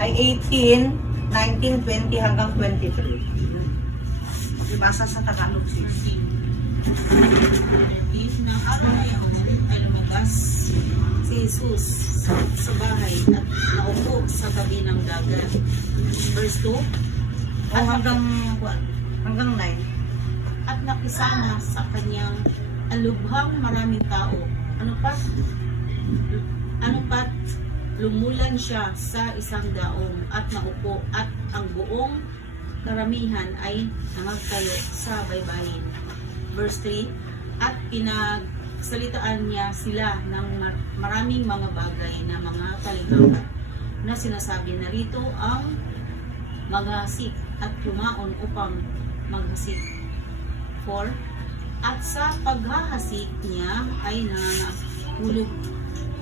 ay 18, 19, 20 hanggang 23. Ibasa sa Tagalog sis. Na araw na yun ay lumabas si Jesus sa bahay at naupo sa tabi ng dagat. Verse 2. O hanggang 9. At nakisama sa kanyang alubhang maraming tao. Ano pat lumulan siya sa isang daong at naupo at ang buong karamihan ay nangagtayo sa baybayin. Verse 3. At pinagsalitaan niya sila ng maraming mga bagay na mga talinghaga na sinasabi, narito ang maghasik at yumaon upang maghasik. 4. At sa paghahasik niya ay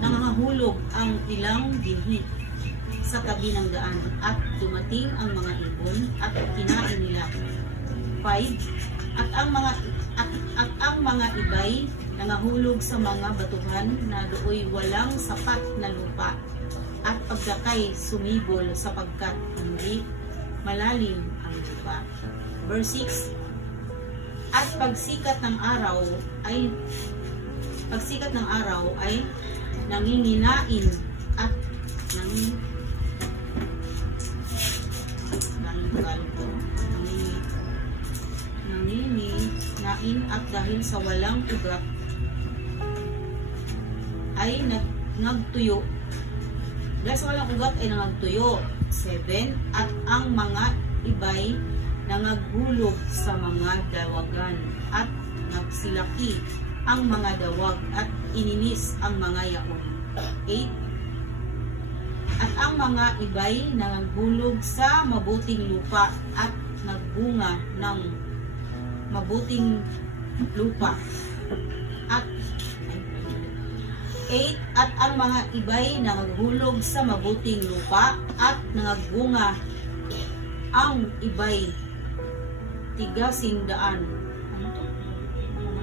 nangangahulog ang ilang binhi sa tabi ng daan at dumating ang mga ibon at kinain nila. 5. At ang mga ibay nangahulog sa mga batuhan na dooy walang sapat na lupa at pagdakay sumibol sapagkat hindi malalim ang lupa. Verse 6. At pagsikat ng araw ay nanginginain at nanginginain at dahil sa walang ugat ay nagtuyo. Dahil sa walang ugat ay nagtuyo. 7. At ang mga ibay nangaghulog sa mga dawagan at nagsilaki ang mga dawag at ininis ang mga yaon. 8. At ang mga ibay nangaghulog sa mabuting lupa at nagbunga ng mabuting lupa. At 8. At ang mga ibay nangaghulog sa mabuting lupa at nangagbunga ang ibay tigasing daan. Ano to?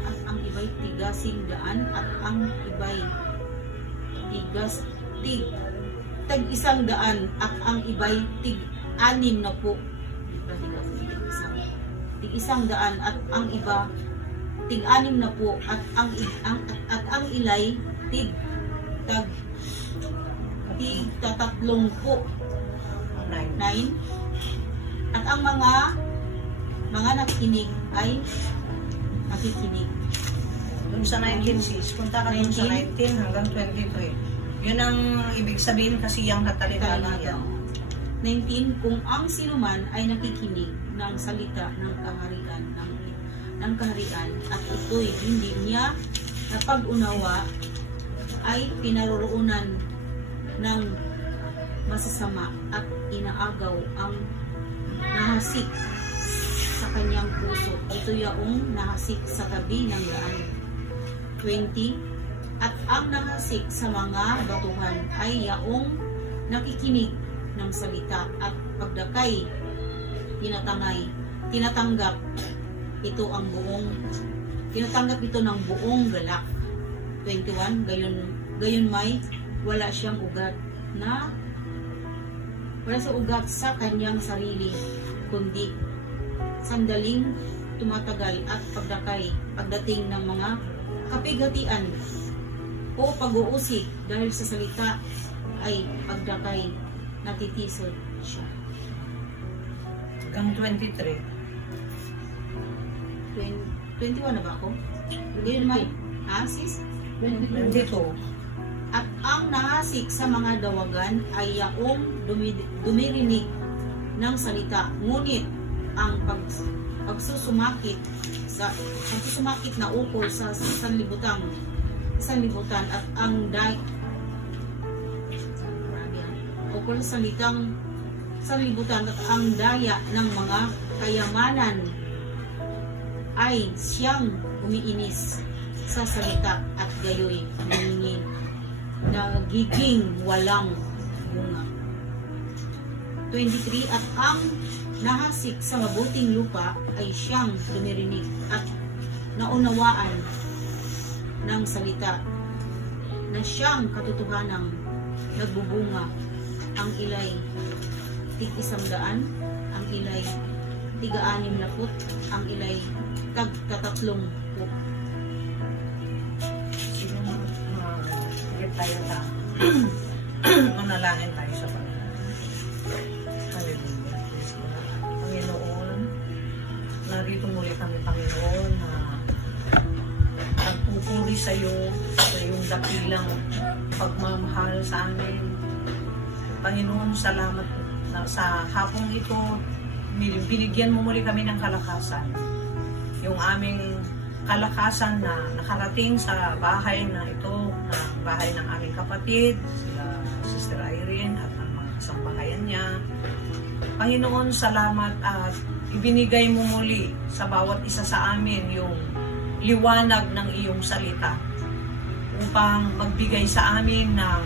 At ang ibay tigasing daan at ang ibay tag isang daan at ang ibay tig-anim na po. Tig isang daan at ang iba tig-anim na po at ang ilay tatatlong po. 9. At ang mga nakikinig ay makikinig. Dun sa 19 sis, punta ka dun sa 19 hanggang 23. Yun ang ibig sabihin kasi yung katalinahan niya. 19. Kung ang sinuman ay nakikinig ng salita ng kaharian at ito'y hindi niya napag-unawa ay pinaroroonan ng masasama at inaagaw ang nahasik sa kanyang puso. Ito yaong nahasik sa tabi ng daan. 20. At ang nahasik sa mga batuhan ay yaong nakikinig ng salita at pagdakay tinatanggap ito ng buong galak. 21. Gayon may wala siyang ugat sa kanyang sarili, kundi sandaling tumatagal at pagdating ng mga kapighatian o pag-uusig dahil sa salita ay pagdakay natitisod siya. Hanggang 23. 21 na ba ako? Gayon may sis? 22. At ang nahasik sa mga dawagan ay yaong dumirinig ng salita, ngunit ang pagsusumakit na ukol sa sanlibutan at ang ukol sa sanlibutan at ang daya ng mga kayamanan ay siyang umiinis sa salita at gayoy nagiging walang bunga. 23. At ang nahasik sa mabuting lupa ay siyang dumirinig at naunawaan ng salita na siyang katotohanang nagbubunga ang ilay tig-100, ang ilay tiga-60, ang ilay tag-30. Higit tayo sa manalangin tayo sa Panginoon. Hallelujah. Panginoon, narito muli kami, Panginoon, na nagpupuri sa iyo, sa iyong dakilang pagmamahal sa amin. Panginoon, salamat na sa hapong ito, binigyan mo muli kami ng kalakasan. Yung aming kalakasan na nakarating sa bahay na ito, na bahay ng aming kapatid, sila Sister Irene at ang mga kasambahayan niya. Panginoon, salamat at ibinigay mo muli sa bawat isa sa amin yung liwanag ng iyong salita upang magbigay sa amin ng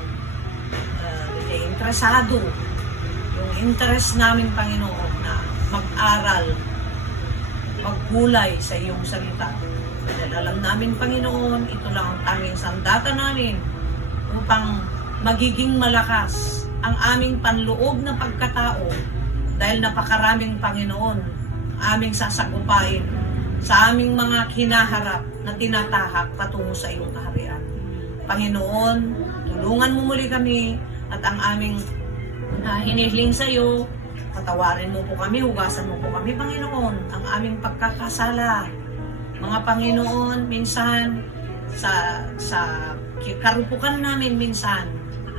interesado, yung interest namin, Panginoon, na mag-aral, maggulay sa iyong salita. Dahil alam namin, Panginoon, ito lang ang tanging sandata namin upang magiging malakas ang aming panloob na pagkatao dahil napakaraming, Panginoon, aming sasagupain sa aming mga hinaharap na tinatahak patungo sa iyong kaharian. Panginoon, tulungan mo muli kami at ang aming hinihiling sa iyo, patawarin mo po kami, hugasan mo po kami, Panginoon, ang aming pagkakasala. Mga Panginoon, minsan sa karupukan namin, minsan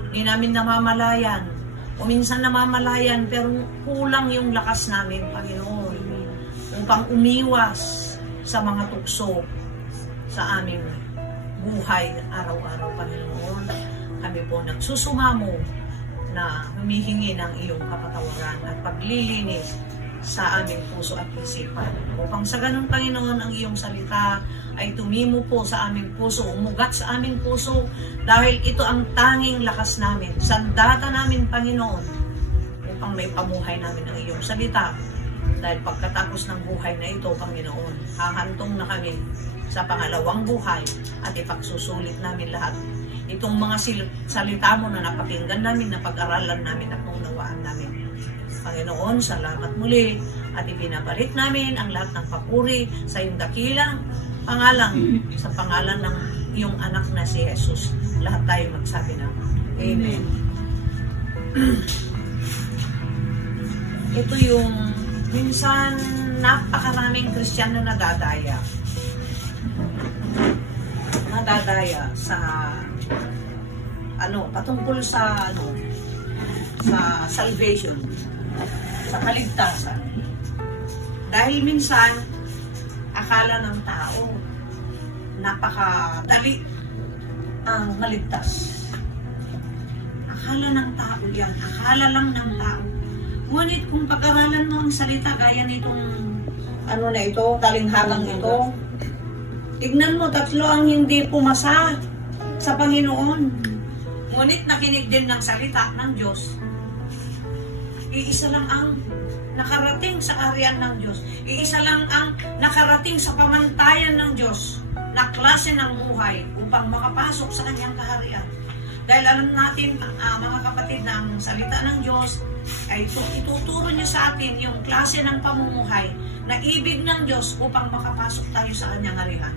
hindi namin namamalayan, o minsan namamalayan pero kulang yung lakas namin, Panginoon, upang umiwas sa mga tukso sa aming buhay araw-araw, Panginoon. Kami po nagsusumamo na humihingi ng iyong kapatawaran at paglilinis sa aming puso at isipan. Upang sa ganun, Panginoon, ang iyong salita ay tumimo po sa aming puso, umugat sa aming puso, dahil ito ang tanging lakas namin, sandata namin, Panginoon, upang may pamuhay namin ang iyong salita. Dahil pagkatapos ng buhay na ito, Panginoon, hahantong na kami sa pangalawang buhay at ipagsusulit namin lahat itong mga salita mo na napakinggan namin, na pag-aralan namin at maunawaan namin. Panginoon, salamat muli at ibinabalik namin ang lahat ng papuri sa iyong dakilang pangalan, sa pangalan ng iyong anak na si Jesus. Lahat tayo magsabi na Amen. Ito yung minsan napakaraming Kristiyano na nadadaya sa patungkol sa sa salvation, sa kaligtasan. Dahil minsan akala ng tao napakadali ang maligtas. Akala ng tao yan, akala lang ng tao. Ngunit kung pag-aralan mo ang salita gaya nitong talinghagang ito, tignan mo, 3 ang hindi pumasa sa Panginoon. Ngunit nakinig din ng salita ng Diyos. Iisa lang ang nakarating sa arian ng Diyos. Iisa lang ang nakarating sa pamantayan ng Diyos na klase ng buhay upang makapasok sa kanyang kaharian. Dahil alam natin, mga kapatid, na ang salita ng Diyos ay ituturo niya sa atin yung klase ng pamumuhay na ibig ng Diyos upang makapasok tayo sa kanyang harian.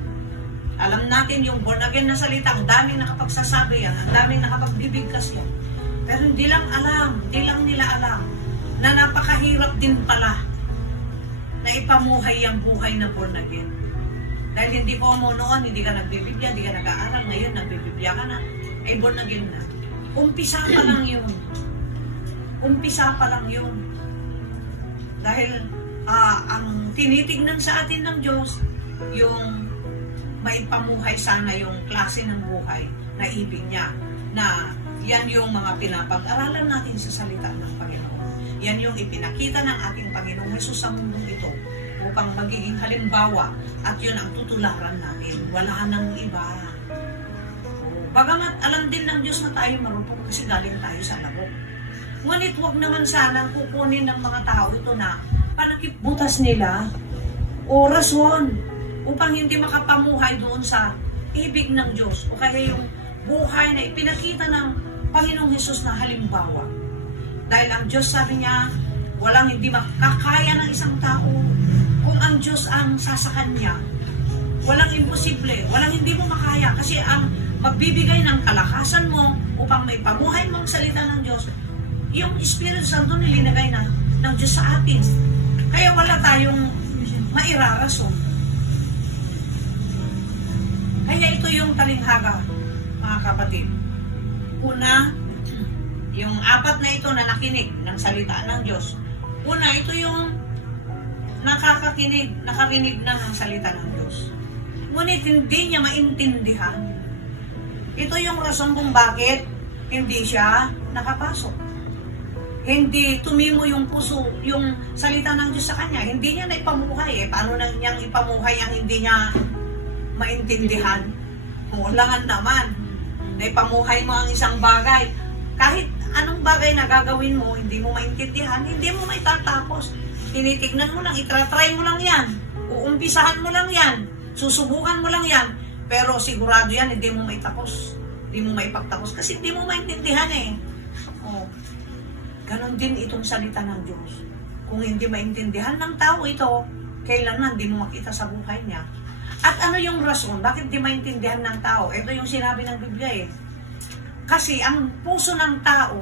Alam natin yung born again na salita, ang daming nakapagsasabi yan, ang daming nakapagbibigkas yan. Pero hindi lang nila alam na napakahirap din pala na ipamuhay ang buhay na born again. Dahil hindi po mo noon, hindi ka nagbibibya, hindi ka nag-aaral, ngayon nagbibibya ka na, ay born again na. Umpisa pa lang yun. Umpisa pa lang yun. Dahil ang tinitignan sa atin ng Diyos, yung may pamuhay sana yung klase ng buhay na ibig niya, na yan yung mga pinapag-aralan natin sa salita ng Panginoon. Yan yung ipinakita ng ating Panginoong Hesus sa mundong ito upang magiging halimbawa, at yun ang tutularan natin. Wala nang iba. Bagamat alam din ng Diyos na tayo marupok kasi galing tayo sa labok. Ngunit huwag naman sanang kukunin ng mga tao ito na panakibutas nila o rason upang hindi makapamuhay doon sa ibig ng Diyos o kaya yung buhay na ipinakita ng Panginoong Hesus na halimbawa. Dahil ang Diyos, sabi niya, walang hindi makakaya ng isang tao. Kung ang Diyos ang sasakan niya, walang imposible, walang hindi mo makaya. Kasi ang magbibigay ng kalakasan mo upang may pamuhay mong salita ng Diyos, yung Espiritu Santo nilinagay ng Diyos sa atin. Kaya wala tayong mairarason. Kaya ito yung talinghaga, mga kapatid. Una, yung apat na ito na nakinig ng salita ng Diyos. Una, ito yung nakarinig na ng salita ng Diyos. Ngunit hindi niya maintindihan. Ito yung rason kung bakit hindi siya nakapasok. Hindi tumimo yung puso, yung salita ng Diyos sa kanya. Hindi niya naipamuhay. Paano na niyang ipamuhay ang hindi niya maintindihan? Kailangan naman. Naipamuhay mo ang isang bagay. Kahit anong bagay na gagawin mo, hindi mo maintindihan, hindi mo maitatapos. Tinitignan mo lang, itratry mo lang yan. Uumpisahan mo lang yan. Susubukan mo lang yan. Pero sigurado yan, hindi mo maitapos. Hindi mo maipagtapos kasi hindi mo maintindihan eh. Oh. Ganon din itong salita ng Diyos. Kung hindi maintindihan ng tao ito, kailangan hindi mo makita sa buhay niya. At ano yung rason? Bakit di maintindihan ng tao? Ito yung sinabi ng Biblia eh. Kasi ang puso ng tao,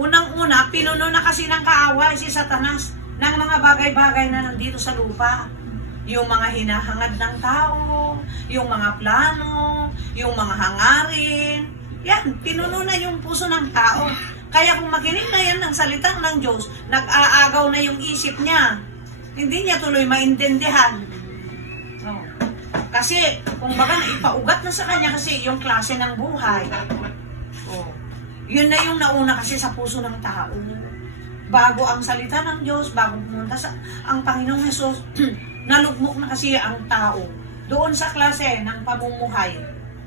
unang-una, pinuno na kasi ng kaaway si Satanas ng mga bagay-bagay na nandito sa lupa. Yung mga hinahangad ng tao, yung mga plano, yung mga hangarin. Yan, pinuno na yung puso ng tao. Kaya kung makinig na yan ng salitang ng Diyos, nag-aagaw na yung isip niya. Hindi niya tuloy maintindihan. No. Kasi, kung baga ipaugat na sa kanya kasi yung klase ng buhay. Oh. Yun na yung nauna kasi sa puso ng tao. Bago ang salita ng Diyos, bago pumunta sa ang Panginoong Hesus, nalugmok na kasi ang tao doon sa klase ng pamumuhay,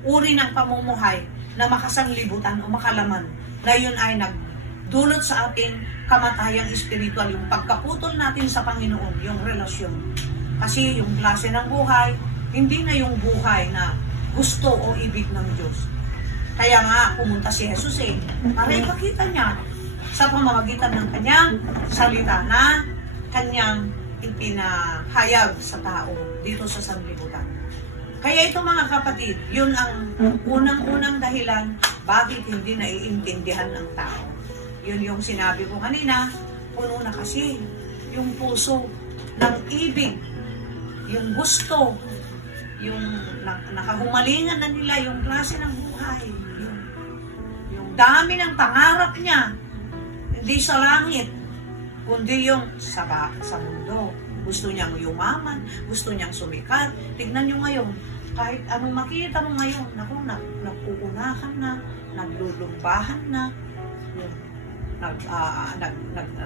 uri ng pamumuhay na makasanlibutan o makalaman na yun ay nagdulot sa ating kamatayang espiritual, yung pagkaputol natin sa Panginoon, yung relasyon. Kasi yung klase ng buhay, hindi na yung buhay na gusto o ibig ng Diyos. Kaya nga, pumunta si Jesus para ipakita niya sa pamamagitan ng kanyang salita na kanyang ipinahayag sa tao dito sa sanlibutan. Kaya ito mga kapatid, yun ang unang-unang dahilan bakit hindi naiintindihan ng tao. Yun yung sinabi ko kanina, puno na kasi yung puso ng ibig, yung gusto, yung nakahumalingan na nila, yung klase ng buhay, yung dami ng pangarap niya, hindi sa langit, kundi yung sa mundo. Gusto niyang yumaman, gusto niyang sumikat. Tignan niyo ngayon, kahit anong makita mo ngayon, nagpupunahan na, naglulumbahan na,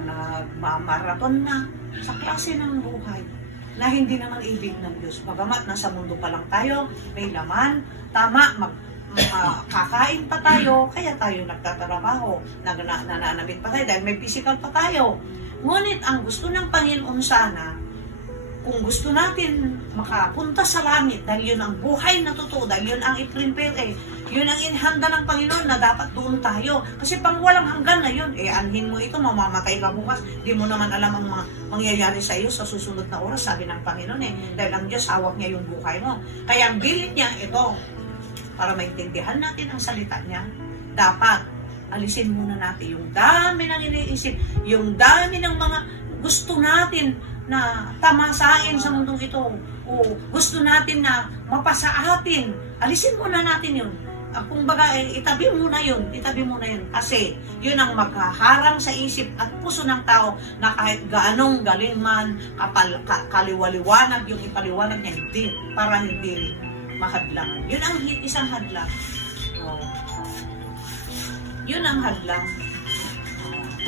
nagmamaraton na sa klase ng buhay na hindi naman ibig ng Diyos. Bagamat nasa mundo pa lang tayo, may laman, tama, kakain pa tayo, kaya tayo nagtatrabaho, nananamit pa tayo dahil may physical pa tayo. Ngunit ang gusto ng Panginoon sana, kung gusto natin makapunta sa langit, dahil yun ang buhay na totoo, dahil yun ang i-prepare, yun ang inhanda ng Panginoon na dapat doon tayo. Kasi pang walang hanggan na yun, anhin mo ito, mamamatay ka bukas, di mo naman alam ang mga mangyayari sa iyo sa susunod na oras, sabi ng Panginoon dahil ang Diyos hawak niya yung buhay mo. Kaya ang bilin niya, ito, para maintindihan natin ang salita niya, dapat alisin muna natin yung dami ng iniisip, yung dami ng mga gusto natin na tamasain sa mundong ito, o gusto natin na mapasa atin. Alisin muna natin yun. Kung baga, itabi muna yun. Kasi yun ang maghaharang sa isip at puso ng tao na kahit gaanong galing man, kaliwaliwanag, yung ipaliwanag niya, hindi, para hindi mahadlangan. Yun ang isang hadlang. Yun ang hadlang.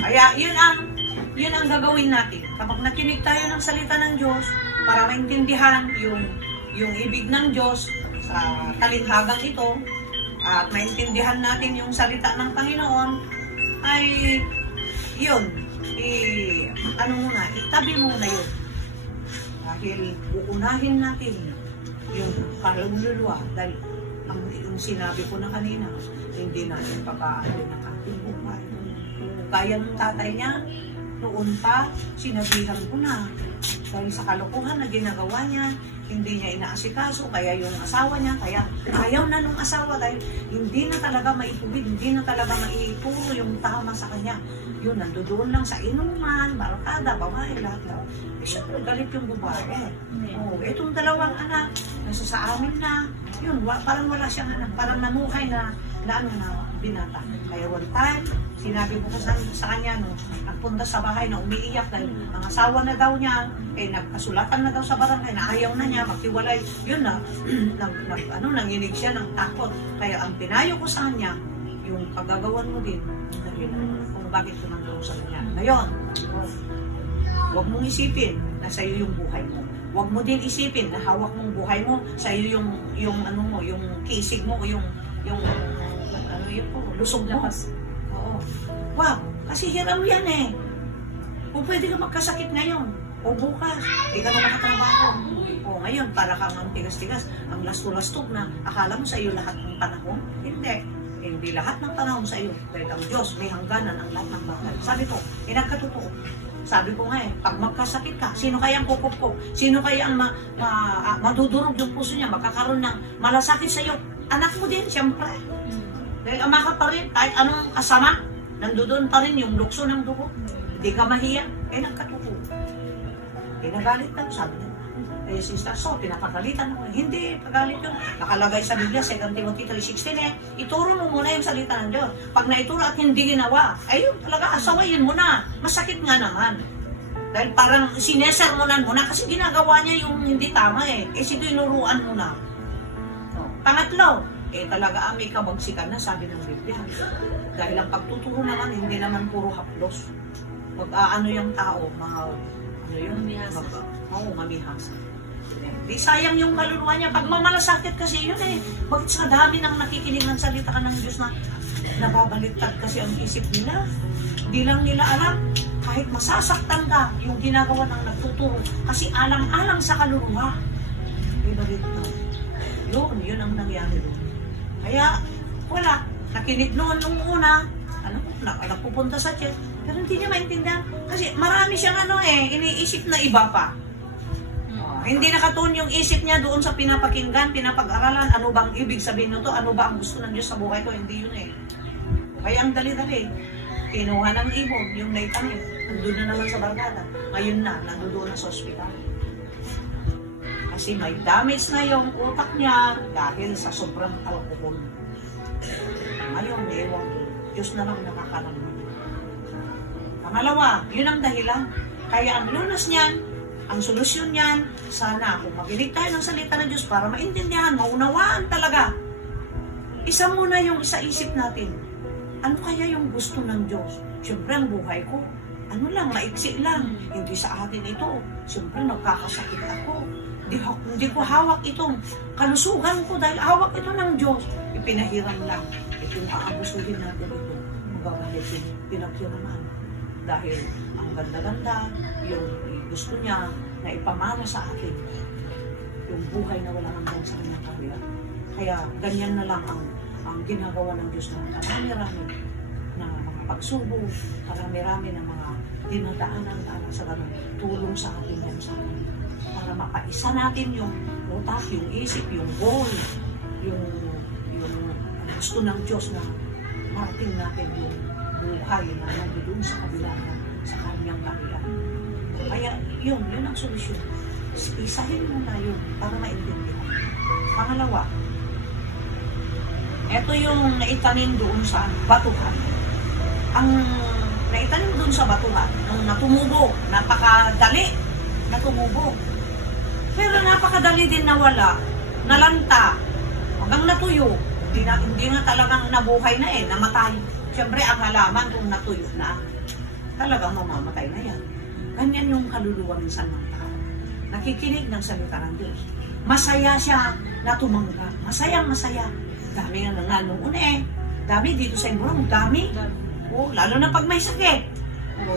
Kaya yun ang gagawin natin. Kapag nakinig tayo ng salita ng Diyos, para maintindihan yung ibig ng Diyos sa talinghagang ito, at maintindihan natin yung salita ng Panginoon, ay yun, itabi muna yun. Dahil uunahin natin yung kaluluwa, dahil yung sinabi ko na kanina, hindi natin papaano ng ating buhay. Kaya ng tatay niya, noon pa, sinabihan ko na. Dahil sa kalokohan na ginagawa niya, hindi niya inaasikaso, kaya yung asawa niya, kaya ayaw na nung asawa dahil hindi na talaga maitubig, hindi na talaga maituro yung tama sa kanya. Yun, nandoon lang sa inuman, barkada, babae, lahat. Eh, syempre, galit yung babae. Oh, itong dalawang anak, nasa sa amin na, yun, parang wala siyang anak, parang namuhay na binata. Kaya one time, sinabi ko sa kanya, no, nagpunta sa bahay na umiiyak dahil ang asawa na daw niya, nagkasulatan na daw sa barangay na ayaw na niya, maghiwalay. Yun na, nanginig siya ng takot. Kaya ang pinayo ko sa kanya, yung kagagawan mo din, dahil kung bakit ko nang sa kanya. Ngayon, huwag mong isipin na sa iyo yung buhay mo. Huwag mo din isipin na hawak mong buhay mo, sa iyo yung kisig mo, yung lusog mo. Oo. Wow, kasi hiram yan eh. Kung pwede ka magkasakit ngayon, o bukas, hindi ka na makatrabaho. O ngayon, para kang ang tigas-tigas, ang lastog-lastog na akala mo sa iyo lahat ng panahon. Hindi lahat ng panahon sa iyo. Dahil ang Diyos may hangganan ang lahat ng bagay. Sabi ko, nagkatotoo. Sabi ko nga pag magkasakit ka, sino kaya ang kukup? Sino kaya ang madudurog yung puso niya, magkakaroon ng malasakit sa iyo? Anak mo din, siyempre. Dahil ama ka pa rin, kahit anong kasama, nandoon pa rin yung lukso ng dugo. Hindi ka mahiya, nagkatotoo. Nagalit lang, sabi niya. Sister, so, pinapagalitan ako. Hindi, pagalit yun. Nakalagay sa Biblia, 2 Timothy 3:16 ituro mo muna yung salita ng Diyos. Pag naituro at hindi ginawa, ayun, talaga, asawayin mo na. Masakit nga naman. Dahil parang sinesermonan mo na kasi ginagawa niya yung hindi tama sinuruan mo na. Pangatlo, talaga may kabagsikan na, sabi ng Biblia. Dahil ang pagtuturo naman, hindi naman puro haplos. Mag-aano yung tao, mamihasa. Mamihasa. Di sayang yung kaluluwa niya. Pag mamalasakit kasi yun bakit sa dami ng nakikinig ng salita ka ng Diyos na nababaliktad kasi ang isip nila. Di lang nila alam, kahit masasaktan ka, yung ginagawa ng nagtuturo, kasi alang-alang sa kaluluwa. Ibaliktad. Yun ang nangyari doon. Kaya, wala. Nakinig noon nung una, nagpupunta sa church, pero hindi niya maintindihan. Kasi marami siyang iniisip na iba pa. Hindi nakatuon yung isip niya doon sa pinapakinggan, pinapag-aralan, ano bang ibig sabihin nito, ano ba ang gusto ng Diyos sa buhay ko, hindi yun Kaya ang dali-dali, kinuha ng ibon, yung naitanim, nandun na naman sa barkada, ngayon nandoon na sa ospital. Kasi may damage na yung utak niya dahil sa sobrang alcohol. Ngayon, ewan ko, Diyos na lang nakakalaman. Pangalawa, yun ang dahilan. Kaya ang lunas niyan, ang solusyon niyan, sana kung makinig tayo ng salita ng Diyos para maintindihan, maunawaan talaga. Isa muna yung isa-isip natin. Ano kaya yung gusto ng Diyos? Siyempre ang buhay ko, maiksi lang. Hindi sa atin ito. Siyempre nagkakasakit ako. Hindi ko hawak itong kalusugan ko dahil hawak ito ng Diyos. Ipinahiram lang. Itong aabusuhin natin ito. Magagalitin, pinaghiraman. Dahil ang ganda-ganda, yung gusto niya na ipamana sa akin yung buhay na wala hanggang sa kanyang kabila. Kaya ganyan na lang ang ginagawa ng Diyos na marami-rami na mga pagsubok, marami-rami na mga dinadaanan para sa ganun, tulong sa atin yan sa atin. Para mapaisa natin yung utak, yung isip, yung goal, yung gusto ng Diyos na marating natin yung buhay na nandoon sa kabila sa kanyang kabila. Kaya yun ang solusyon. Isahin mo na yun para maintindihan. Pangalawa, ito yung naitanim doon sa batuhan. Ang naitanim doon sa batuhan, nung natumubo, napakadali na tumubo. Pero napakadali din nawala, nalanta, hanggang natuyo. Hindi nga talagang nabuhay na namatay. Siyempre, ang halaman kung natuyo na, talagang mamamatay na yan. Ganyan yung kaluluwa minsan ng tao. Nakikinig ng salita ng Diyos. Masaya siya na tumanggap. Masaya. Dami nga nga nung una Dami dito sa Imburong. Dami. Lalo na pag may sakit.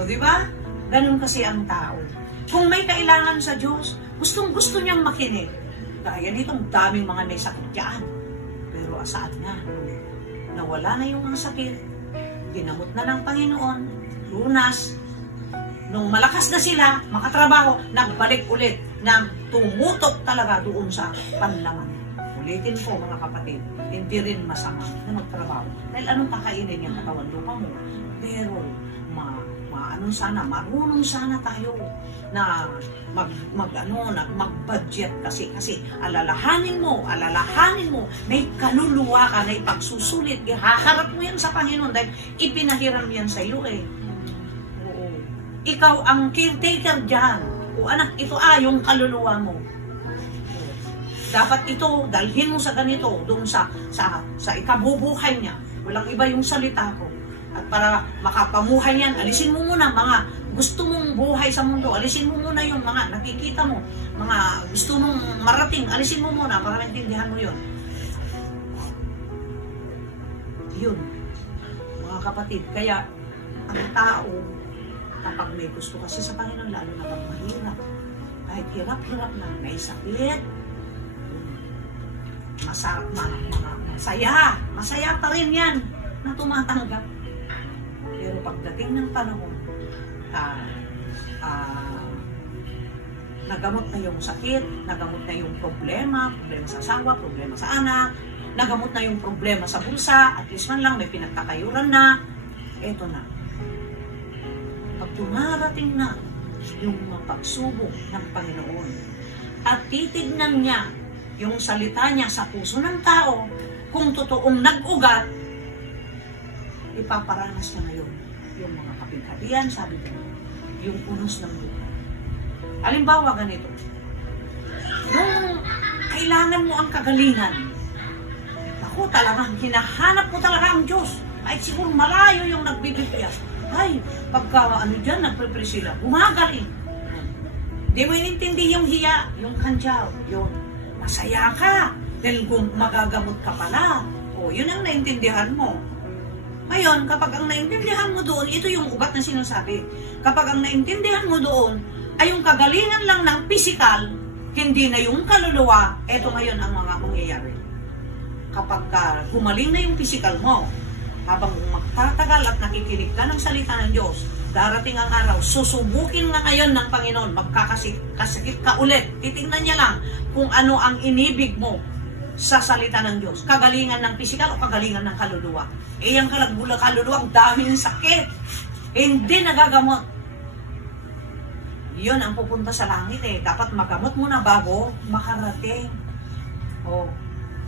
Di ba? Ganun kasi ang tao. Kung may kailangan sa Diyos, gustong-gusto niyang makinig. Kaya ditong daming mga may sakit dyan. Pero saan na. Nawala na yung mga sakit, ginamot na ng Panginoon, lunas. Nung malakas na sila, makatrabaho, nagbalik ulit ng tumutok talaga doon sa panlaman. Ulitin po mga kapatid, hindi rin masama na magtrabaho. Dahil anong kakainin yung katawan lupa mo? Pero sana, marunong sana tayo na mag-budget kasi alalahanin mo, may kaluluwa ka na ipagsusulit, ihaharap mo yan sa Panginoon dahil ipinahiram yan sa iyo eh. Oo. Ikaw ang caretaker dyan. O anak, ito yung kaluluwa mo. Dapat ito, dalhin mo sa ganito, doon sa ikabubuhay niya. Walang iba yung salita ko. At para makapamuhay yan, alisin mo muna mga gusto mong buhay sa mundo. Alisin mo muna yung mga nakikita mo, mga gusto mong marating. Alisin mo muna para maintindihan mo yun. Yun, mga kapatid. Kaya, ang tao, kapag may gusto kasi sa Panginoon, lalo na pag mahirap, kahit hirap-hirap na, may sakit, masaya pa rin yan na tumatanggap. Pero pagdating ng panahon, nagamot na yung sakit, nagamot na yung problema sa asawa, problema sa anak, nagamot na yung problema sa bulsa, at least man lang may pinagkakayuran na, eto na. Pag dumarating na yung pagsubok ng Panginoon, at titignan niya yung salita niya sa puso ng tao, kung totoong nag-ugat, ipaparanas niya ngayon yung mga kapighatian, sabi ko, yung unos ng buhay. Halimbawa ganito, nung kailangan mo ang kagalingan, ako talagang hinahanap mo talaga ang Diyos, kahit siguro malayo yung nagbibigyan. Ay, pagka dyan, nagpre-pray sila, gumagaling. Di mo inintindi yung hiya, yung kantyaw, yun. Masaya ka, dahil kung magagamot ka pala, yun ang naintindihan mo. Ngayon, kapag ang naintindihan mo doon, ito yung ugat na sinasabi. Kapag ang naintindihan mo doon ay yung kagalingan lang ng physical, hindi na yung kaluluwa, ito ngayon ang mga mangyayari. Kapag gumaling na yung physical mo, habang magtatagal at nakikinig ka ng salita ng Diyos, darating ang araw, susubukin na ngayon ng Panginoon, magkakasakit ka ulit. Titingnan niya lang kung ano ang inibig mo sa salita ng Diyos. Kagalingan ng pisikal o kagalingan ng kaluluwa. Yung kaluluwa, ang daming sakit. Hindi nagagamot. Yun ang pupunta sa langit eh. Dapat magamot mo na bago makarating.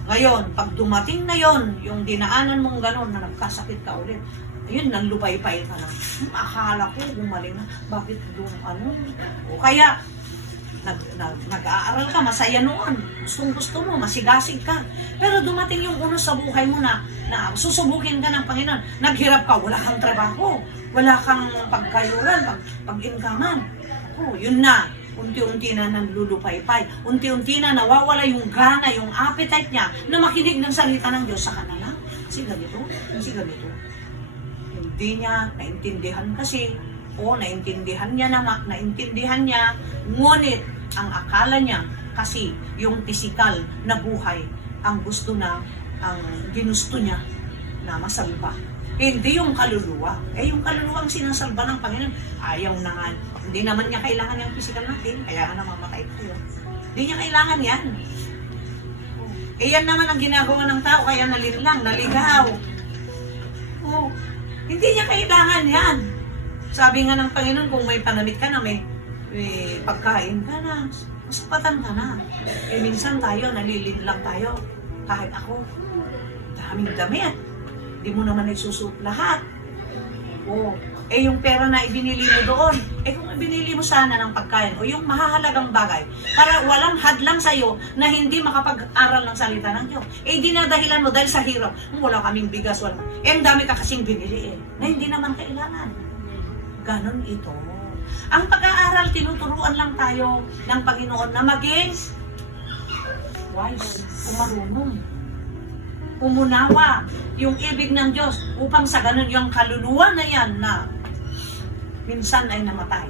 Ngayon, pag dumating na yon, yung dinaanan mong gano'n na nagkasakit ka ulit, ayun, nanlupay-pay ka na. Akala ko, gumaling na. Bakit doon, kaya, nag-aaral ka, masaya noon. Gustong-gusto mo, masigasig ka. Pero dumating yung unos sa buhay mo na susubukin ka ng Panginoon. Naghirap ka, wala kang trabaho, wala kang pagkayuran, pag-inkaman. Yun na. Unti-unti na nanlulupay-pay. Unti-unti na nawawala yung gana, yung appetite niya na makinig ng salita ng Diyos sa kanila. Kasi ganito. Hindi niya naintindihan kasi, naintindihan niya, ngunit ang akala niya kasi yung physical na buhay ang gusto na, ang ginusto niya na masalba. Hindi yung kaluluwa. Yung kaluluwa ang sinasalba ng Panginoon. Ayaw na nga. Hindi naman niya kailangan yung physical natin. Kaya nga namamatay tayo. Hindi niya kailangan yan. Yan naman ang ginagawa ng tao. Kaya nalinlang, naligaw. Hindi niya kailangan yan. Sabi nga ng Panginoon, kung may panamit ka na, may pagkain ka na, masapatan ka na. Minsan tayo, nalilinlang tayo. Kahit ako, daming damit. Hindi mo naman nagsusuot lahat. Yung pera na ibinili mo doon, kung ibinili mo sana ng pagkain o yung mahahalagang bagay, para walang hadlang sa'yo na hindi makapag-aral ng salita ng Diyos. Dinadahilan mo dahil sa hirap, wala kaming bigas, ang dami ka kasing binili na hindi naman kailangan. Ganon ito. Ang pag-aaral, tinuturuan lang tayo ng Panginoon na maging wise, marunong, umunawa yung ibig ng Diyos upang sa ganun yung kaluluwa na yan na minsan ay namatay,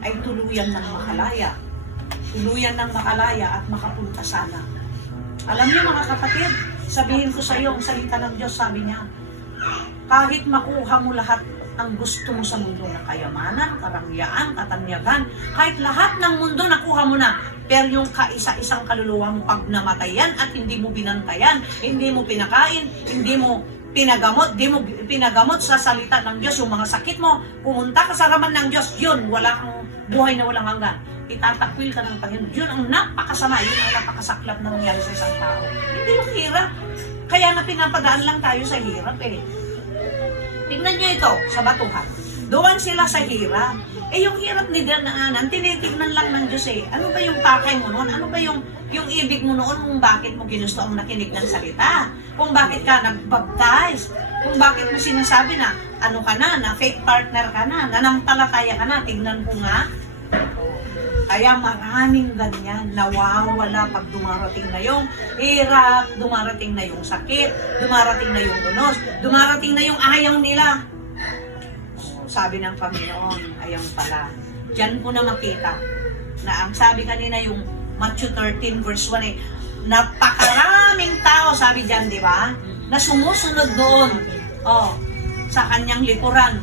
ay tuluyan ng makalaya at makapunta sana. Alam niyo mga kapatid, sabihin ko sa iyo, ang salita ng Diyos, sabi niya, kahit makuha mo lahat ang gusto mo sa mundo na kayamanan, karangyaan, katanyagan, kahit lahat ng mundo nakuha mo na, pero yung kaisa-isang kaluluwa mo pag namatayan at hindi mo binantayan, hindi mo pinakain, hindi mo pinagamot sa salita ng Diyos, yung mga sakit mo, pumunta ka sa raman ng Diyos, yun, wala kang buhay na walang hanggan. Itatakwil ka ng Panginoon. Yun ang napakasama, yun ang napakasaklap na nangyari sa isang tao. Hindi yung hirap. Kaya nga pinapadaan lang tayo sa hirap eh. Tignan nyo ito, sa batuhan. Doon sila sa hirap. Eh yung hirap ni Danaanan, tinitignan lang ng Diyos eh. Ano ba yung pakay mo noon? Ano ba yung ibig mo noon kung bakit mo ginusto ang nakinig ng salita? Kung bakit ka nag-baptize? Kung bakit mo sinasabi na ano ka na fake partner ka na nanampalataya ka na, tignan ko nga. Kaya maraming ganyan, nawawala pag dumarating na yung hirap, dumarating na yung sakit, dumarating na yung unos, dumarating na yung ayaw nila. Sabi ng Panginoon, ayaw pala. Diyan ko na makita na ang sabi kanina yung Matthew 13 verse 1 eh, napakaraming tao, sabi diyan, di ba? Na sumusunod doon, sa kanyang likuran,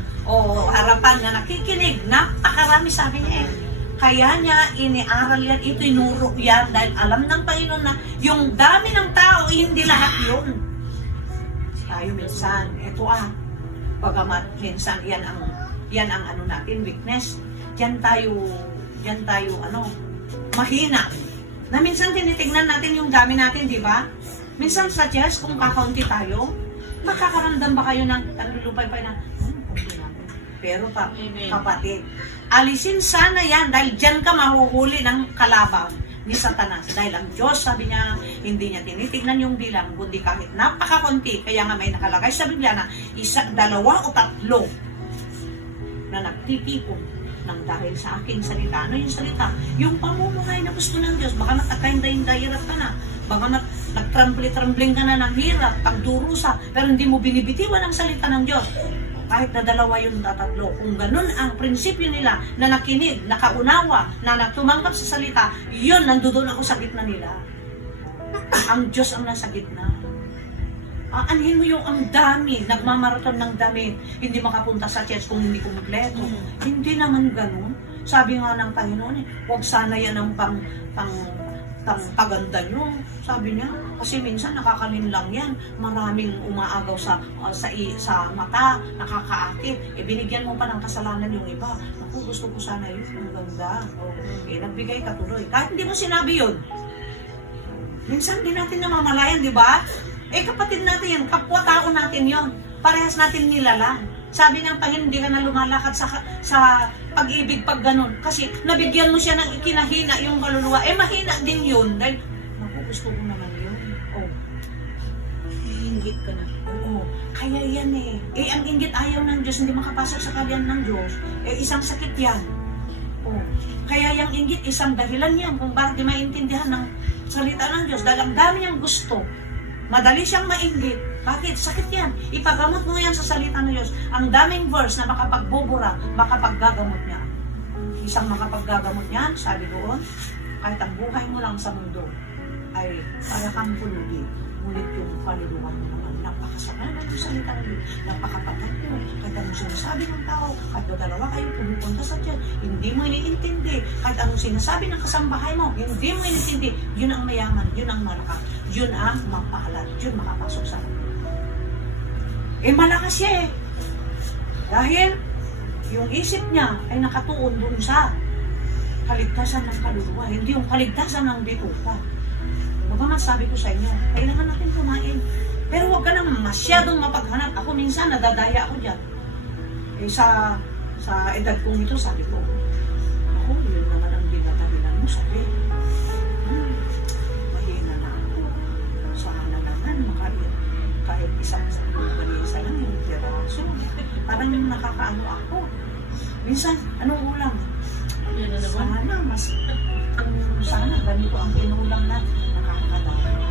harapan na nakikinig, napakarami, sabi niya eh. Kaya niya iniaral yan, ito inuro yan dahil alam ng Panginoon na yung dami ng tao, hindi lahat yun. Tayo minsan, ito pagamat minsan yan ang ano natin, weakness. Diyan tayo mahina. Na minsan tinitignan natin yung dami natin, di ba? Minsan sa church, kung kakaunti tayo, makakaramdam ba kayo ng lulupay-pay na, pero kapatid, alisin sana yan dahil dyan ka mahuhuli ng kalaban ni Satanas. Dahil ang Diyos, sabi niya, hindi niya tinitignan yung bilang, kundi kahit napakakunti. Kaya nga may nakalagay sa Biblia na 1, 2 o 3 na nagtitipon ng dahil sa aking salita. Ano yung salita? Yung pamumuhay na gusto ng Diyos. Baka natakainday-hirap ka na. Baka nagtrambling ka na ng hirap, pagdurusa, pero hindi mo binibitiwan ang salita ng Diyos. Kahit na 2 yung 3. Kung ganun ang prinsipyo nila na nakinig, nakaunawa, na tumanggap sa salita, yun, nandoon ako sa gitna nila. Ang Diyos ang nasa gitna. Aanhin mo yung ang dami, nagmamaraton ng damit, hindi makapunta sa church kung hindi kumpleto. Hindi naman ganun. Sabi nga ng Panginoon, huwag sana yan ang paganda nyo. Sabi niya, kasi minsan nakakalinlang yan. Maraming umaagaw sa mata, nakakaakit. Binigyan mo pa ng kasalanan yung iba. Naku, gusto ko sana yun. Ang ganda. Nagbigay ka tuloy. Kahit hindi mo sinabi yun. Minsan din natin namamalayan, di ba? Kapatid natin yan. Kapwa-tao natin yon. Parehas natin nilalang. Sabi ng Panginoon, hindi ka na lumalakad sa pag-ibig pag ganun. Kasi nabigyan mo siya ng ikinahina yung kaluluwa. Mahina din yun. Dahil, naku, gusto ko naman yun. Iinggit ka na. Kaya yan ang inggit ayaw ng Diyos, hindi makapasok sa kaharian ng Diyos. Isang sakit yan. Kaya yung inggit, isang dahilan yan kung bakit di maintindihan ng salita ng Diyos. Dahil ang dami niyang gusto. Madali siyang mainggit. Bakit? Sakit yan. Ipagamot mo yan sa salita ng Diyos. Ang daming verse na makapagbubura, makapaggagamot niya. Isang makapaggagamot niyan, sabi doon, kahit ang buhay mo lang sa mundo ay para kang pulubi. Ngunit yung kaluluwa mo naman, napakasama na yung salita ng Diyos. Napakapatag mo. Kahit anong sinasabi ng tao, kahit dalawa kayo pumupunta sa tiyan, hindi mo iniintindi. Kahit anong sinasabi ng kasambahay mo, hindi mo iniintindi. Yun ang mayaman, yun ang malakas, yun ang mapaalat, yun makapasok sa malakas siya Dahil yung isip niya ay nakatuon dun sa kaligtasan ng kaluluwa, hindi yung kaligtasan ng bituka. Bagamat sabi ko sa inyo, kailangan natin kumain. Pero huwag ka nang masyadong mapaghanap. Ako minsan nadadaya ako dyan. Sa edad kong ito, sabi ko, ako, yun naman ang dinatahilan mo, sabi. Mahina na ako. Sana naman, kahit isang balisa lang yung piraso. Parang yung nakakaano ako. Minsan, anong ulam? Sana ganito ang inulam na nakakadaya.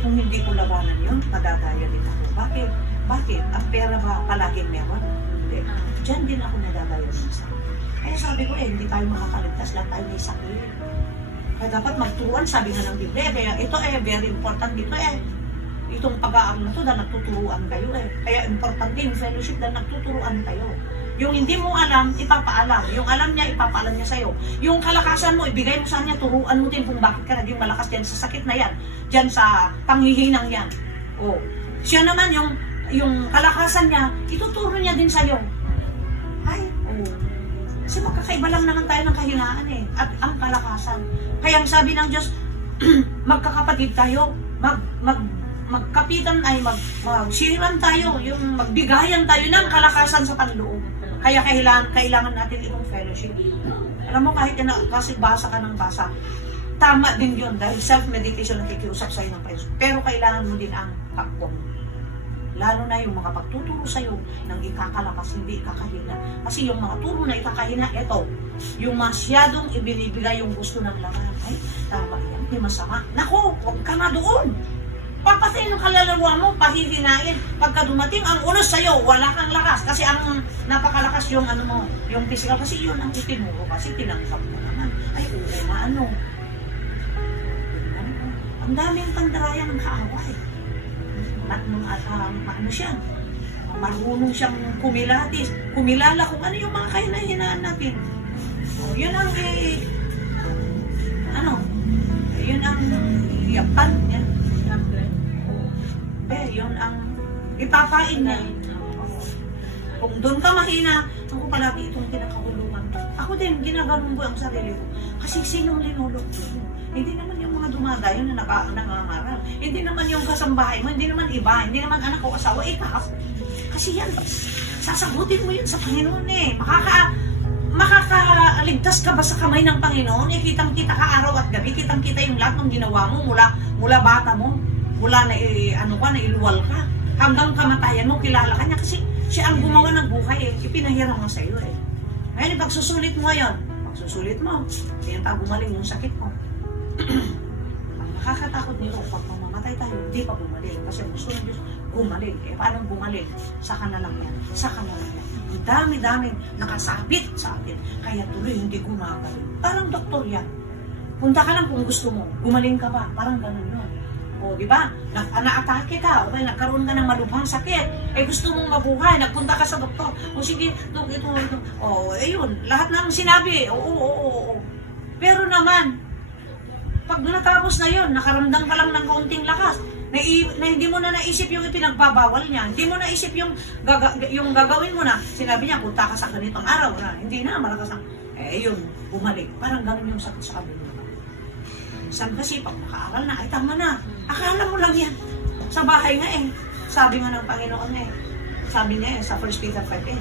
Kung hindi ko labanan yun, madadaya din ako. Bakit? Ang pera ba palaging meron? Hindi. Diyan din ako nadadaya minsan. Kaya sabi ko hindi tayo makakaligtas, lahat tayo may sakit. Kaya dapat magturuan, sabi nga ng Biblia. Kaya ito very important dito itong pag-aaral na to dahil nagtuturuan kayo eh. Kaya importante yung fellowship dahil nagtuturuan kayo. Yung hindi mo alam, ipapaalam. Yung alam niya, ipapaalam niya sa'yo. Yung kalakasan mo, ibigay mo sa kanya, turuan mo din kung bakit ka naging malakas dyan sa sakit na yan. Dyan sa panghihinang yan. O, siya naman yung kalakasan niya, ituturo niya din sa'yo. Ay, kasi magkakaiba lang naman tayo ng kahinaan eh. At ang kalakasan. Kaya ang sabi ng Diyos, magkakapatid tayo, magkapitan ay magsiran tayo, yung magbigayan tayo ng kalakasan sa panloob. Kaya kailangan natin itong fellowship. Alam mo, kahit kasi basa ka ng basa, tama din yun dahil self-meditation nakikiusap sa'yo ng Panginoon. Pero kailangan mo din ang kapwa. Lalo na yung makapagtuturo sa'yo ng ikakalakas, hindi ikakahina. Kasi yung mga turo na ikakahina, eto, yung masyadong ibinibigay yung gusto ng laman. Ay, tama yan, di masama. Naku, huwag ka na doon. Papatayin ng kalalawa mo, pahihinain. Pagka dumating ang unos sa'yo, wala kang lakas. Kasi ang napakalakas yung ano mo, yung physical. Kasi yun ang itinuro. Kasi tinanggap mo naman. Ay, oo, maano. Ang daming pandaraya ng kaaway. Ano siya? Marunong siyang kumilatis. Kumilala kung ano yung mga kahinahinaan natin. O, yun ang yun ang yapan niya. Yun ang ipapain niya. Kung doon ka mahina, ako palagi itong kinakahulugan. Ako din, ginaganon ko ang sarili ko. Kasi sinong linulog ko? Hindi naman yung mga dumadayo na nangangaral. Hindi naman yung kasambahay mo, hindi naman iba, hindi naman anak o asawa. Kasi yan, sasagutin mo yun sa Panginoon eh. Makakaligtas ka ba sa kamay ng Panginoon? Eh, kitang-kita ka araw at gabi, kitang-kita yung lahat ng ginawa mo mula bata mo. Mula na iluwal ka. Hanggang kamatayan mo, kilala ka niya kasi siya ang gumawa ng buhay eh. Ipinahiram mo sa iyo eh. Ngayon, pagsusulit mo ngayon, pagsusulit mo, hindi pa gumaling yung sakit mo. Ang nakakatakot nito, pag mamamatay tayo, hindi pa gumaling. Kasi ang gusto ng Diyos, gumaling. Eh, paano gumaling? Saka na lang yan. Saka na lang yan. Ang dami-daming nakasabit sa atin. Kaya tuloy, hindi gumagaling. Parang doktor yan. Punta ka lang kung gusto mo. Gumaling ka ba? Parang ganun yun. O, di ba? Na-atake ka, okay, nagkaroon ka ng malubhang sakit. Eh, gusto mong mabuhay, nagpunta ka sa doktor. O, sige, ito. O, yun, lahat ng sinabi, oo. Pero naman, pag natapos na yun, nakaramdam ka lang ng kaunting lakas, na hindi mo na naisip yung ipinagbabawal niya, hindi mo naisip yung gagawin mo na, sinabi niya, punta ka sa ganitong araw na, hindi na, malakas na. Yun, bumalik. Parang ganun yung sakit sa kabila. Minsan kasi pag nakaaral na, ay tama na. Akala mo lang yan. Sa bahay nga eh. Sabi nga ng Panginoon eh. Sabi niya eh, sa 1 Peter 5 eh,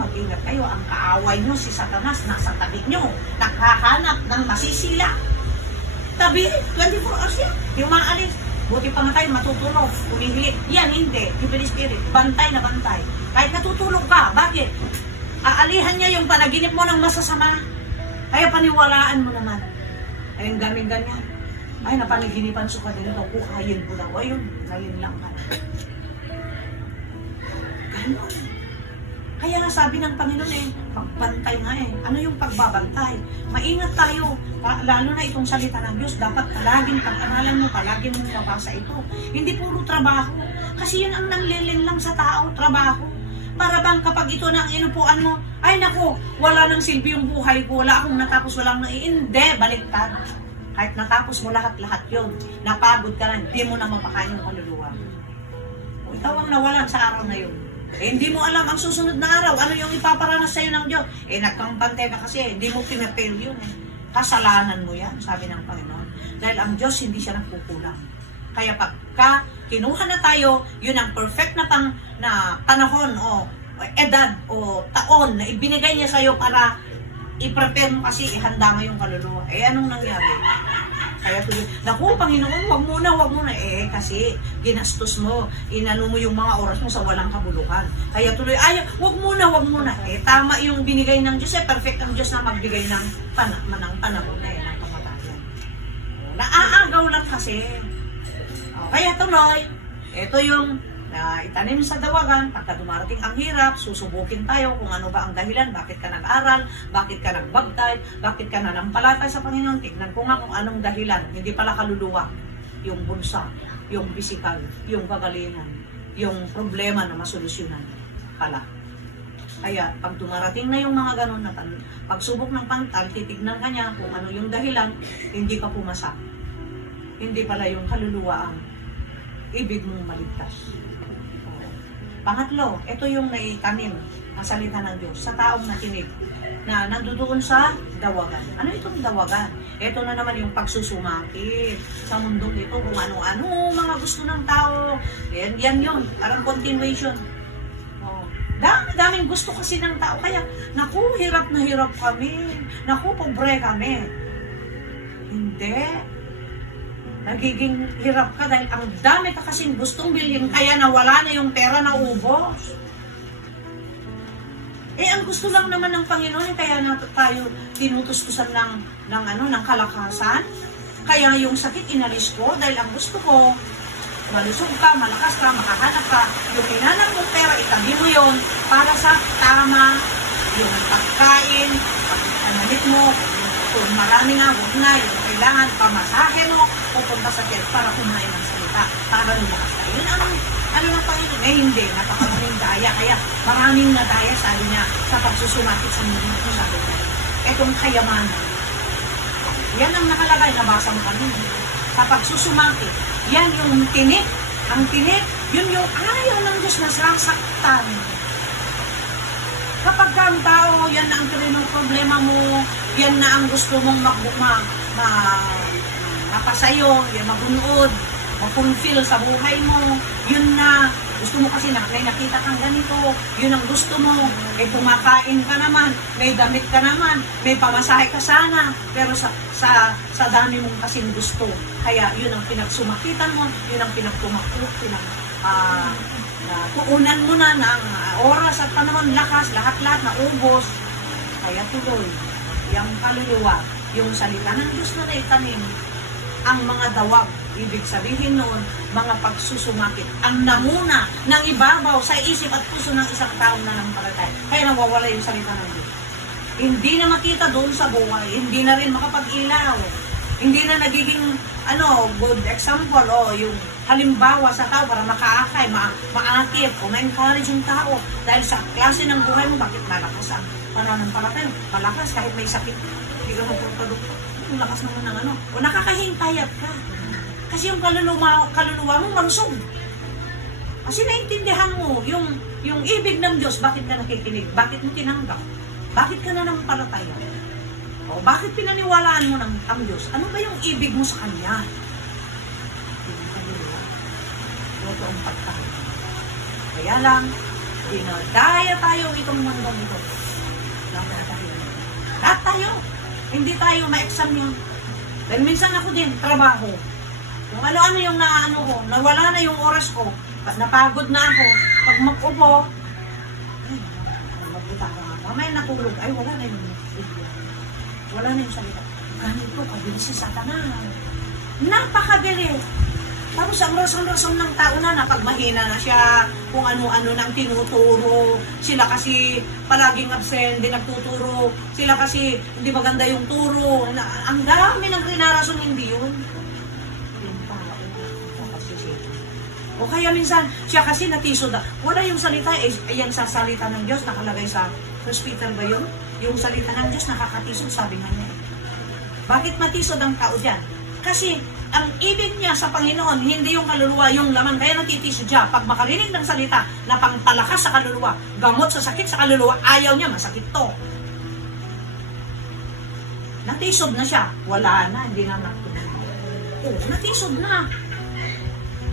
mag-ingat kayo. Ang kaaway nyo, si Satanas, nasa tabi nyo. Nakahanap ng masisila. Tabi, 24 hours yan. Yung maalis. Buti pa nga tayo, matutulog, umihili. Yan, hindi. Evil Spirit. Bantay na bantay. Kahit natutulog ka, bakit? Aalihan niya yung panaginip mo ng masasama. Kaya paniwalaan mo naman. Ayun, gaming ganyan. Ay, napanaginipan sa kanila daw, kuhayin ko daw. Ayun, ngayon lang ka. Ganon. Kaya nga sabi ng Panginoon eh, pagbantay nga eh. Ano yung pagbabantay? Maingat tayo. Lalo na itong salita ng Diyos, dapat palaging pag-aralan mo, palaging mo mabasa ito. Hindi puro trabaho. Kasi yun ang nanglilin lang sa tao, trabaho. Para bang kapag ito na ang inupuan mo, ay naku, wala nang silbi yung buhay ko, wala akong natapos, walang hindi, baliktad. Kahit natapos mo lahat-lahat yun, napagod ka na, hindi mo na mapakain yung kaluluwa. O ikaw ang nawalan sa araw na yun. Hindi mo alam ang susunod na araw, ano yung ipaparanas sa'yo ng Diyos. Nagkampante ka kasi, hindi mo pinapil yun. Kasalanan mo yan, sabi ng Panginoon. Dahil ang Diyos hindi siya nagkukulang. Kaya pagka kinuha na tayo, yun ang perfect na panahon o edad o taon na ibinigay niya sa'yo para i-prepare mo kasi ihanda mo yung kaluluwa. Anong nangyari? Kaya tuloy, naku, Panginoon, wag muna. Kasi ginastos mo, inano mo yung mga oras mo sa walang kabulukan. Kaya tuloy, wag muna. Tama yung binigay ng Diyos. Perfect ang Diyos na magbigay ng panahon ng kamatayan. Naaagaw lang kasi. Kaya tuloy, ito yung itanim sa dawagan, pagka dumarating ang hirap, susubukin tayo kung ano ba ang dahilan, bakit ka nag-aral, bakit ka nagbagtay, bakit ka nanampalatay sa Panginoon, tignan ko nga kung anong dahilan, hindi pala kaluluwa, yung bunsa, yung physical, yung kagalingan, yung problema na masolusyonan pala. Kaya, pag dumarating na yung mga ganun na pagsubok ng pantal, titignan ka niya kung ano yung dahilan, hindi ka pumasa. Hindi pala yung kaluluwa ang ibig mong maligtas. Pangatlo, ito yung naitanim ang salita ng Diyos sa taong nakinig na nandoon sa dawagan. Ano itong dawagan? Ito na naman yung pagsusumakit sa mundong ito, kung ano-ano mga gusto ng tao. Yan yun, parang continuation. Daming gusto kasi ng tao. Kaya, naku, hirap na hirap kami. Naku, pobre kami. Hindi. Nagiging hirap ka dahil ang dami ka kasing gustong bilhin, kaya nawala na yung pera na ubos. Ang gusto lang naman ng Panginoon, kaya na tayo tinutustusan ng kalakasan. Kaya yung sakit inalis ko dahil ang gusto ko, malusog ka, malakas ka, makahanap ka. Yung hinanap mong pera, itabi mo yun para sa tama, yung pagkain, pag-analit mo, kung marami na, huwag na, yung kailangan, pamasahe mo, pupunta sa church para kumain ng salita, para lumakas ka. Yun ang ng Panginoon. Hindi, napakaraming daya. Kaya maraming nadaya, sabi niya, sa pagsusumakit sa mundo, sabi niya. Etong kayamanan. Yan ang nakalagay, nabasa mo kanina. Sa pagsusumakit, yan yung tinik. Ang tinik, yun yung ayaw ng Diyos na sasaktan. Kapag ang tao, yan na ang problema mo, yan na ang gusto mong mapasayo, yan mabunood, ma-fulfill sa buhay mo, yun na, gusto mo kasi may nakita kang ganito, yun ang gusto mo, kumakain ka naman, may damit ka naman, may pamasahe ka sana, pero sa dami mong kasing gusto, kaya yun ang pinagsumakitan mo, yun ang tuunan mo na ng oras at panahon, lakas, lahat-lahat na ubos, kaya tuloy, yung kaluluwa, yung salita ng Diyos na naitanim, ang mga dawag, ibig sabihin noon, mga pagsusumakit, ang namuna ng ibabaw sa isip at puso ng isang taong nananampalataya. Kaya nawawala yung salita ng Diyos. Hindi na makita doon sa buhay, hindi na rin makapag-ilaw, hindi na nagiging good example yung halimbawa sa tao para makaakay, maakit o ma-encourage yung tao dahil sa klase ng buhay mo, bakit malakas ang pananampalataya? Malakas kahit may sakit, hindi ka magpapalukot. Ang lakas naman ng o nakakahintayat ka. Kasi yung kaluluwa mo mansog. Kasi naintindihan mo yung ibig ng Diyos, bakit ka nakikinig? Bakit mo tinanggap? Bakit ka na nampalataya? O bakit pinaniwalaan mo ang Diyos? Ano ba yung ibig mo sa Kanya? Yung kaluluwa. Ito ang pagkain. Kaya lang, dinadaya tayo itong mundong ito. Lahat tayo. Hindi tayo ma-exam yun. Dahil minsan ako din, trabaho. Kung ano-ano yung ko, nawala na yung oras ko, napagod na ako, pag mag-upo, magbuta ka nga. Mamaya natulog, ay wala na yung video. Wala na yung salita. Ganito, kabilis si Satanas. Napakabilis. Tapos ang rason-rason ng tao na pag mahina na siya, kung ano-ano nang tinuturo, sila kasi palaging absent, di nagtuturo, sila kasi hindi maganda yung turo, ang dami ng rinarason, hindi yun. Yung tao, o kaya minsan, siya kasi natisod, wala yung salita, yan sa salita ng Diyos, nakalagay sa hospital ba yun? Yung salita ng Diyos, nakakatisod, sabi nga niya. Bakit matisod ang tao dyan? Kasi, ang ibig niya sa Panginoon, hindi yung kaluluwa, yung laman. Kaya natitisod siya. Pag makarinig ng salita na pangpalakas sa kaluluwa, gamot sa sakit sa kaluluwa, ayaw niya, masakit to. Natisod na siya. Wala na, hindi na natuloy. Natisod na.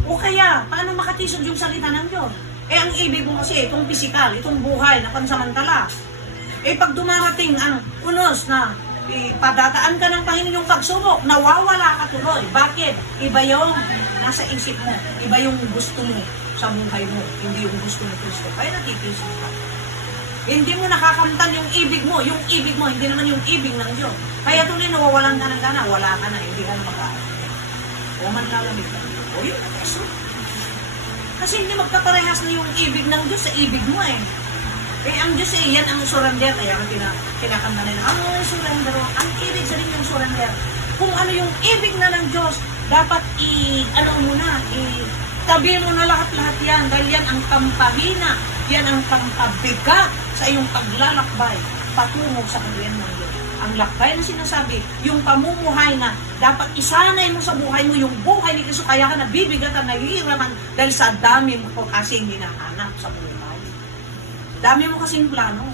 O kaya, paano makatisod yung salita ng Diyos? Ang ibig mo kasi, itong pisikal, itong buhay na pansamantala. Pag dumarating ang unos na padataan ka ng Panginoon yung pagsubok, nawawala ka tuloy. Bakit? Iba yung nasa isip mo. Iba yung gusto mo sa buhay mo. Hindi yung gusto ni Kristo. Kaya natitisod ka. Hindi mo nakakamtan yung ibig mo. Yung ibig mo, hindi naman yung ibig ng Diyos. Kaya tuloy nawawalan ka ng gana. Wala ka na. Hindi ka na mag-aaral. O man lalamig ka. O yun na Kristo. Kasi hindi magkaparehas na yung ibig ng Diyos sa ibig mo ang Diyos yan ang surrender. Kaya kinakanta nila, surrender. Ang ibig sa rin yung surrender. Kung ano yung ibig na ng Diyos, dapat ano mo na, tabi mo na lahat-lahat yan, dahil yan ang pampahina, yan ang pampabigat sa iyong paglalakbay patungo sa kaharian ng Diyos. Ang lakbay na sinasabi, yung pamumuhay na dapat isanay mo sa buhay mo, yung buhay ni Kristo, kaya ka nabibigatan, nahihiraman dahil sa dami mo po kasing hinahanap sa buhay. Dami mo kasing plano.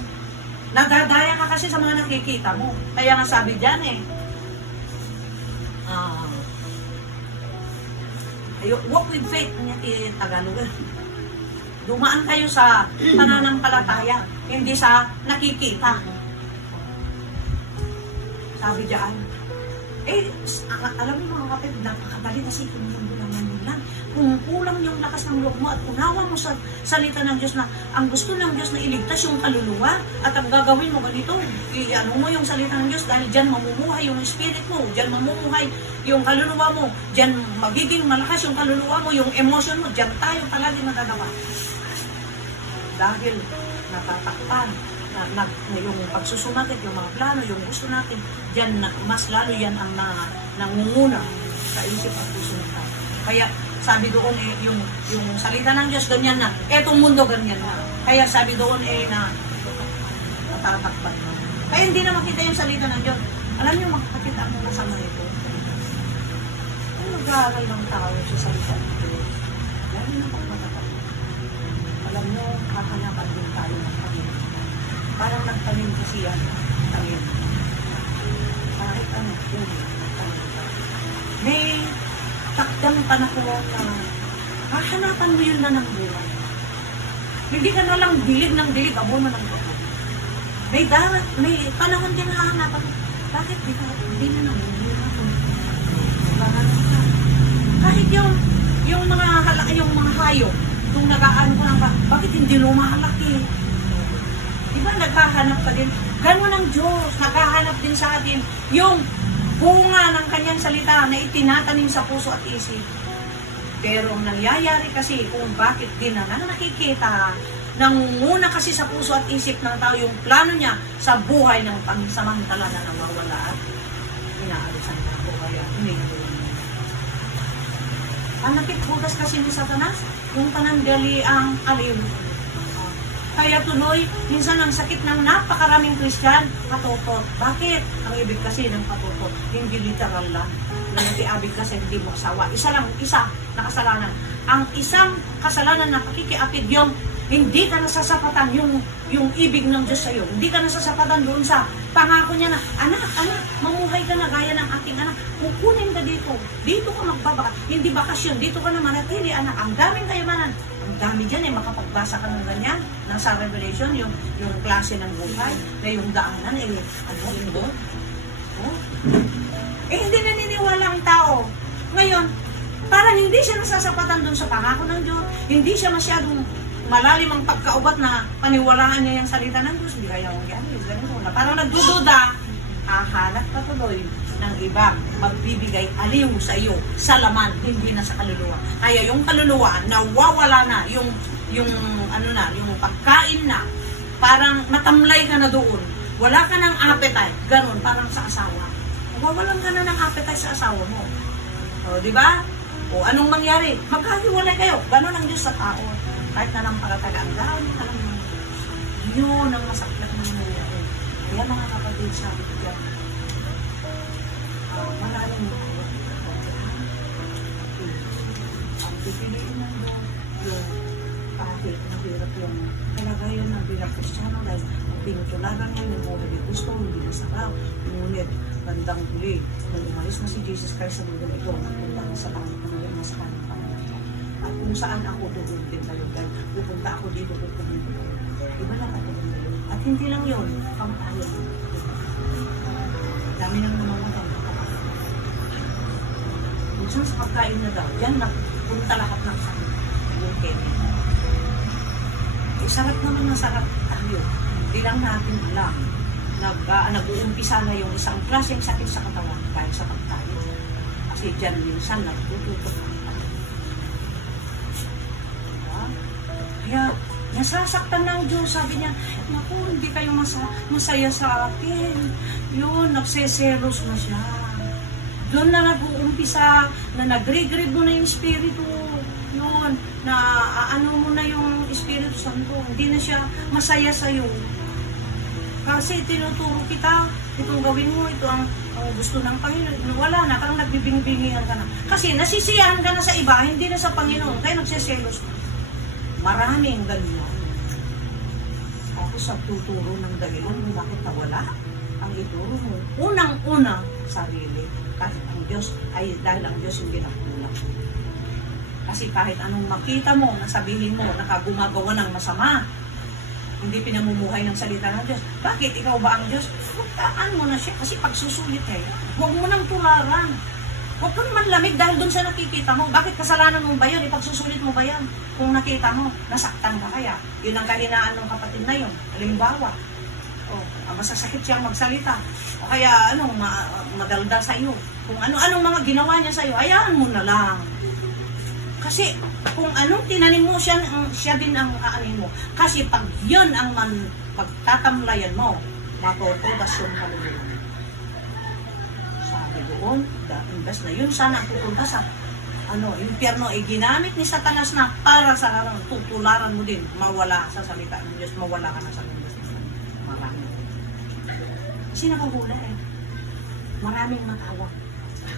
Nadadaya ka kasi sa mga nakikita mo. Kaya nga sabi dyan walk with faith, Tagalog. Dumaan kayo sa pananampalataya, hindi sa nakikita. Sabi dyan, alam mo mga kapatid, napakadali kasi kung naman lang. Kung kulang yung lakas ng loob mo at unawa mo sa salita ng Diyos na ang gusto ng Diyos na iligtas yung kaluluwa at ang gagawin mo ganito, i-ano mo yung salita ng Diyos dahil dyan mamumuhay yung spirit mo, dyan mamumuhay yung kaluluwa mo, dyan magiging malakas yung kaluluwa mo, yung emotion mo, dyan tayo palagi magagawa. Dahil natatakpan na yung pagsusumakit, yung mga plano, yung gusto natin, dyan mas lalo yan ang nangunguna sa isip at puso natin. Kaya sabi doon yung salita ng Diyos ganyan na, etong mundo ganyan na. Kaya sabi doon na natatakpan na. Kaya hindi na makita yung salita ng Diyos. Alam niyo makakakita ang mga sama nito. Kung nag-aaral ng tao sa salita ng Diyos, lalo na pagmatatak. Alam niyo, kakanapan din tayo ng Panginoon. Parang nagtanim kasi yan, tanim. Kahit ano, may takdang panahon na hahanapan mo yun na ng buhay. Hindi ka na lang dilig ng dilig, abono ng abono. May panahon din na hahanapan. Bakit hindi na nang kahit yung mga hayop, kung nag-aano ko lang ba, bakit hindi lumalaki? Diba naghahanap ka din? Ganun ang Diyos, naghahanap din sa atin yung bunga ng kanyang salita na itinatanim sa puso at isip. Pero ang nangyayari kasi kung bakit din na nakikita, nangunguna kasi sa puso at isip ng tao yung plano niya sa buhay ng pansamantala na nawawala at inaalisan na buhay at umihinduin. Ang nakikhugas kasi ni Satanas, yung pananggali ang aliw. Kaya tuloy, minsan ang sakit ng napakaraming Christian, patutot. Bakit? Ang ibig kasi ng patutot, hindi literal lang. Nag-iabig kasi hindi mo asawa. Isa na kasalanan. Ang isang kasalanan na pakikiapid yung hindi ka nasasapatan yung ibig ng Diyos sa'yo. Hindi ka nasasapatan doon sa pangako niya na, anak, mamuhay ka na gaya ng aking anak. Kukunin ka dito. Dito ka magbabaka. Hindi bakasyon. Dito ka na manatili, anak. Ang daming kayamanan. Ang dami dyan makapagbasa ka ng ganyan. Nasa Revelation, yung klase ng buhay, na yung daanan, ano yun doon? Oh? Hindi naniniwala ang tao. Ngayon, parang hindi siya nasasapatan doon sa pangako ng Diyos. Hindi siya masyadong malalim ang pagkaubat na paniwalaan niya yung salita ng Diyos. Hindi kaya kong ganis. Ganito na. Parang nagdududa, hahanap ka tuloy ng iba, magbibigay aliw sa iyo, sa laman, hindi na sa kaluluwa. Kaya yung kaluluwa, nawawala na, yung pagkain na, parang matamlay ka na doon. Wala ka ng appetite, ganun, parang sa asawa. Nawawalan ka na ng appetite sa asawa mo. O, di ba? O, anong mangyari? Magkahiwalay kayo. Ganun ang Diyos sa tao. Kahit na lang pagkatagaan, alam mo, yun ang masakit na nangyayari. Kaya mga kapatid, sabi ko dyan, maraming tayo. Ang pipiliin ng Diyos, yung kahit nahirap yung kalagayan ng bilang Kristiyano dahil ang pinutulagan niya ng mga gusto, hindi na sarap. Ngunit, bandang huli, nung umalis na si Jesus Christ sa mundo ito, punta na sa langit na ngayon, nasa kanan pa niya. At kung saan ako tutuntin kayo, dahil pupunta ako dito, tutuntin kayo. Iba na katulong na yun. At hindi lang yun, pangtayan. Dami nang namamatay. Minsan sa pagkain na daw, yan na, punta lahat ng sakit. Yung kemi. Sarap naman na sarap tayo. Hindi lang natin alam. Nag-uumpisa na yung isang klaseng sakit sa katawan dahil sa pagkain. Kasi dyan minsan nagtututok ng tayo. Kaya nasasaktan ng Diyos. Sabi niya, naku, hindi kayo masaya sa akin. Yun, nagseselos na siya. Doon na nag-uumpisa, na nag-regrib mo na yung Espiritu noon, na ano mo na yung Espiritu Santo. Hindi na siya masaya sa'yo. Kasi tinuturo kita, itong gawin mo, ito ang gusto ng Panginoon. Wala na, parang nagbibingbingihan ka na. Kasi nasisiyahan ka na sa iba, hindi na sa Panginoon, kaya nagsiselos ka. Maraming ganyan. Ako sa tuturo ng dahilan, bakit nawala? Ang ituro mo, unang-una, sarili. Kasi ang Diyos, ay dahil ang Diyos yung ginagulak. Kasi kahit anong makita mo, nasabihin mo, nakagumagawa ng masama, hindi pinamumuhay ng salita ng Diyos. Bakit? Ikaw ba ang Diyos? Magtaan mo na siya. Kasi pagsusulit huwag mo nang tularan. Huwag kang manlamig dahil doon sa nakikita mo. Bakit kasalanan mo ba yun? Ipagsusulit mo ba yan? Kung nakita mo, nasaktan ka kaya. Yun ang kahinaan ng kapatid na yun. Halimbawa, masasakit siyang magsalita. O kaya, madaldal sa iyo. Kung ano-anong mga ginawa niya sa iyo, hayaan mo na lang. Kasi kung anong tinanim mo, siya din ang aanin mo. Kasi pag yun ang pagtatamlayan mo, matotodas yung kaluluwa. Sabi doon, imbes na yun sana ang pupunta sa impyerno, ginamit ni Satanas na para sa tutularan mo din, mawala sa salita ng Diyos, mawala ka na sa Diyos. Marami. Kasi nakahula Maraming matawag.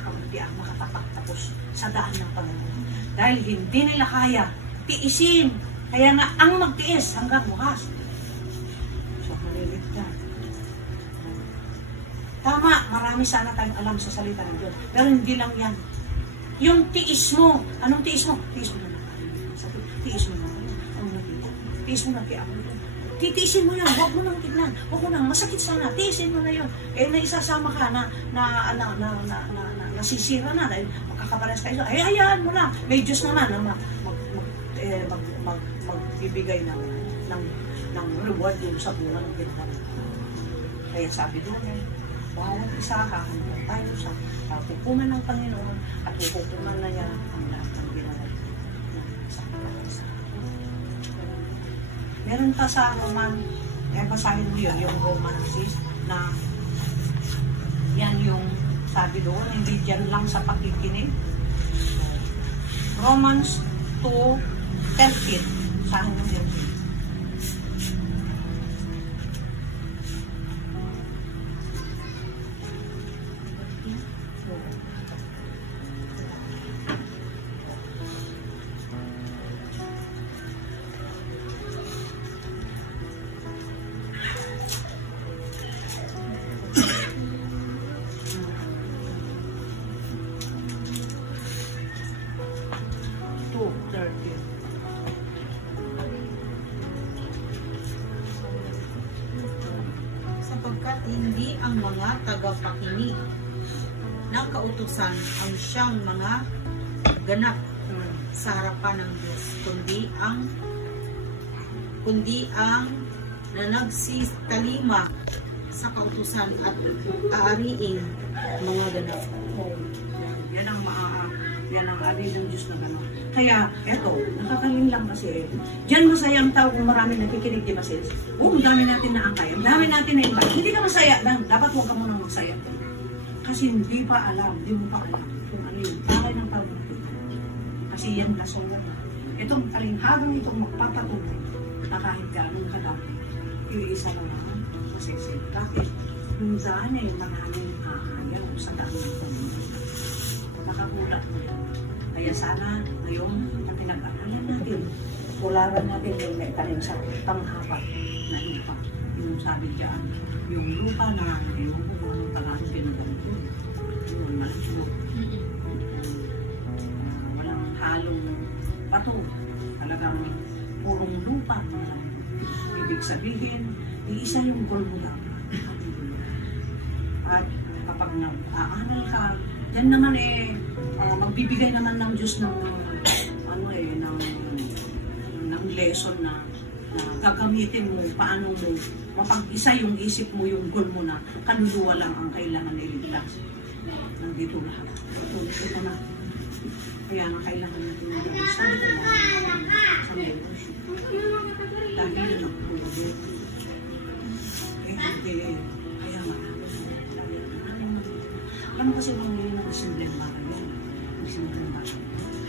Hindi ang makatapak tapos sa daan ng Panginoon. Dahil hindi nila kaya tiisin. Kaya nga ang magtiis hanggang bukas. So, malilit ka. Tama, marami sana tayong alam sa salita ng Diyos. Pero hindi lang yan. Yung tiis mo. Anong tiis mo? Tiis mo na. Tiis mo na. Tiis mo na. Titiisin mo yan. Huwag mo nang tignan. Huwag mo nang masakit sana. Tiisin mo na yun. Naisasama ka na nasisira na dahil makakapares kayo. Hayaan mo na. May Diyos naman na magbibigay ng reward yun sa buwan ng ginawa. Kaya sabi doon bawat isa hahanda tayo sa hukuman ng Panginoon at hukuman na niya ang lahat ng ginawa sa isa. Meron pa sa Roman, basahin mo yun, yung Roman 6 na yan yung sabi doon, hindi dyan lang sa pakikinig. Romans 2:13. Sahin mo yun. Sapagkat hindi ang mga tagapakinig ng kautusan ang siyang mga ganap sa harapan ng Diyos, kundi ang nanagsitalima sa kautusan at aariing mga ganap. Yan ang ari ng Diyos na gano'n. Kaya, eto, nakakaling lang kasi. Diyan masaya ang tao kung marami nakikinig, di ba sis? Ang dami natin na angkay, ang dami natin na iba. Hindi ka masaya lang, dapat huwag ka munang masaya. Kasi hindi mo pa alam kung ano yung tawag ng tao natin. Kasi yan lasolan. Itong alinghagang itong magpapatuloy na kahit gano'ng kadami, yung isa na lang, masisip. Bakit? Yung daan maraming ayaw sa daan ng Panginoon. Nakamulat mo. Kaya sana ngayon na pinag-aralan natin, pularan natin yung may tanim sa panghaba na lupa. Yung sabi dyan, yung lupa na yung Tagalog pinagamit yun. Yung malusog. Walang halong bato. Talagang purong lupa. Ibig sabihin, iisa yung gulbo lang. At kapag nag-aaral ka, yan naman magbibigay naman ng Diyos ng lesson na gagamitin mo, paano mo mapag-isa yung isip mo, yung goal mo na kaluluwa lang ang kailangan iligtas. Nandito lahat. Ito na. Kaya na kailangan natin na sa leadership. Dahil na nagpulog. Kaya marami. Alam kasi mga simpleng bagay yan. Simpleng bagay.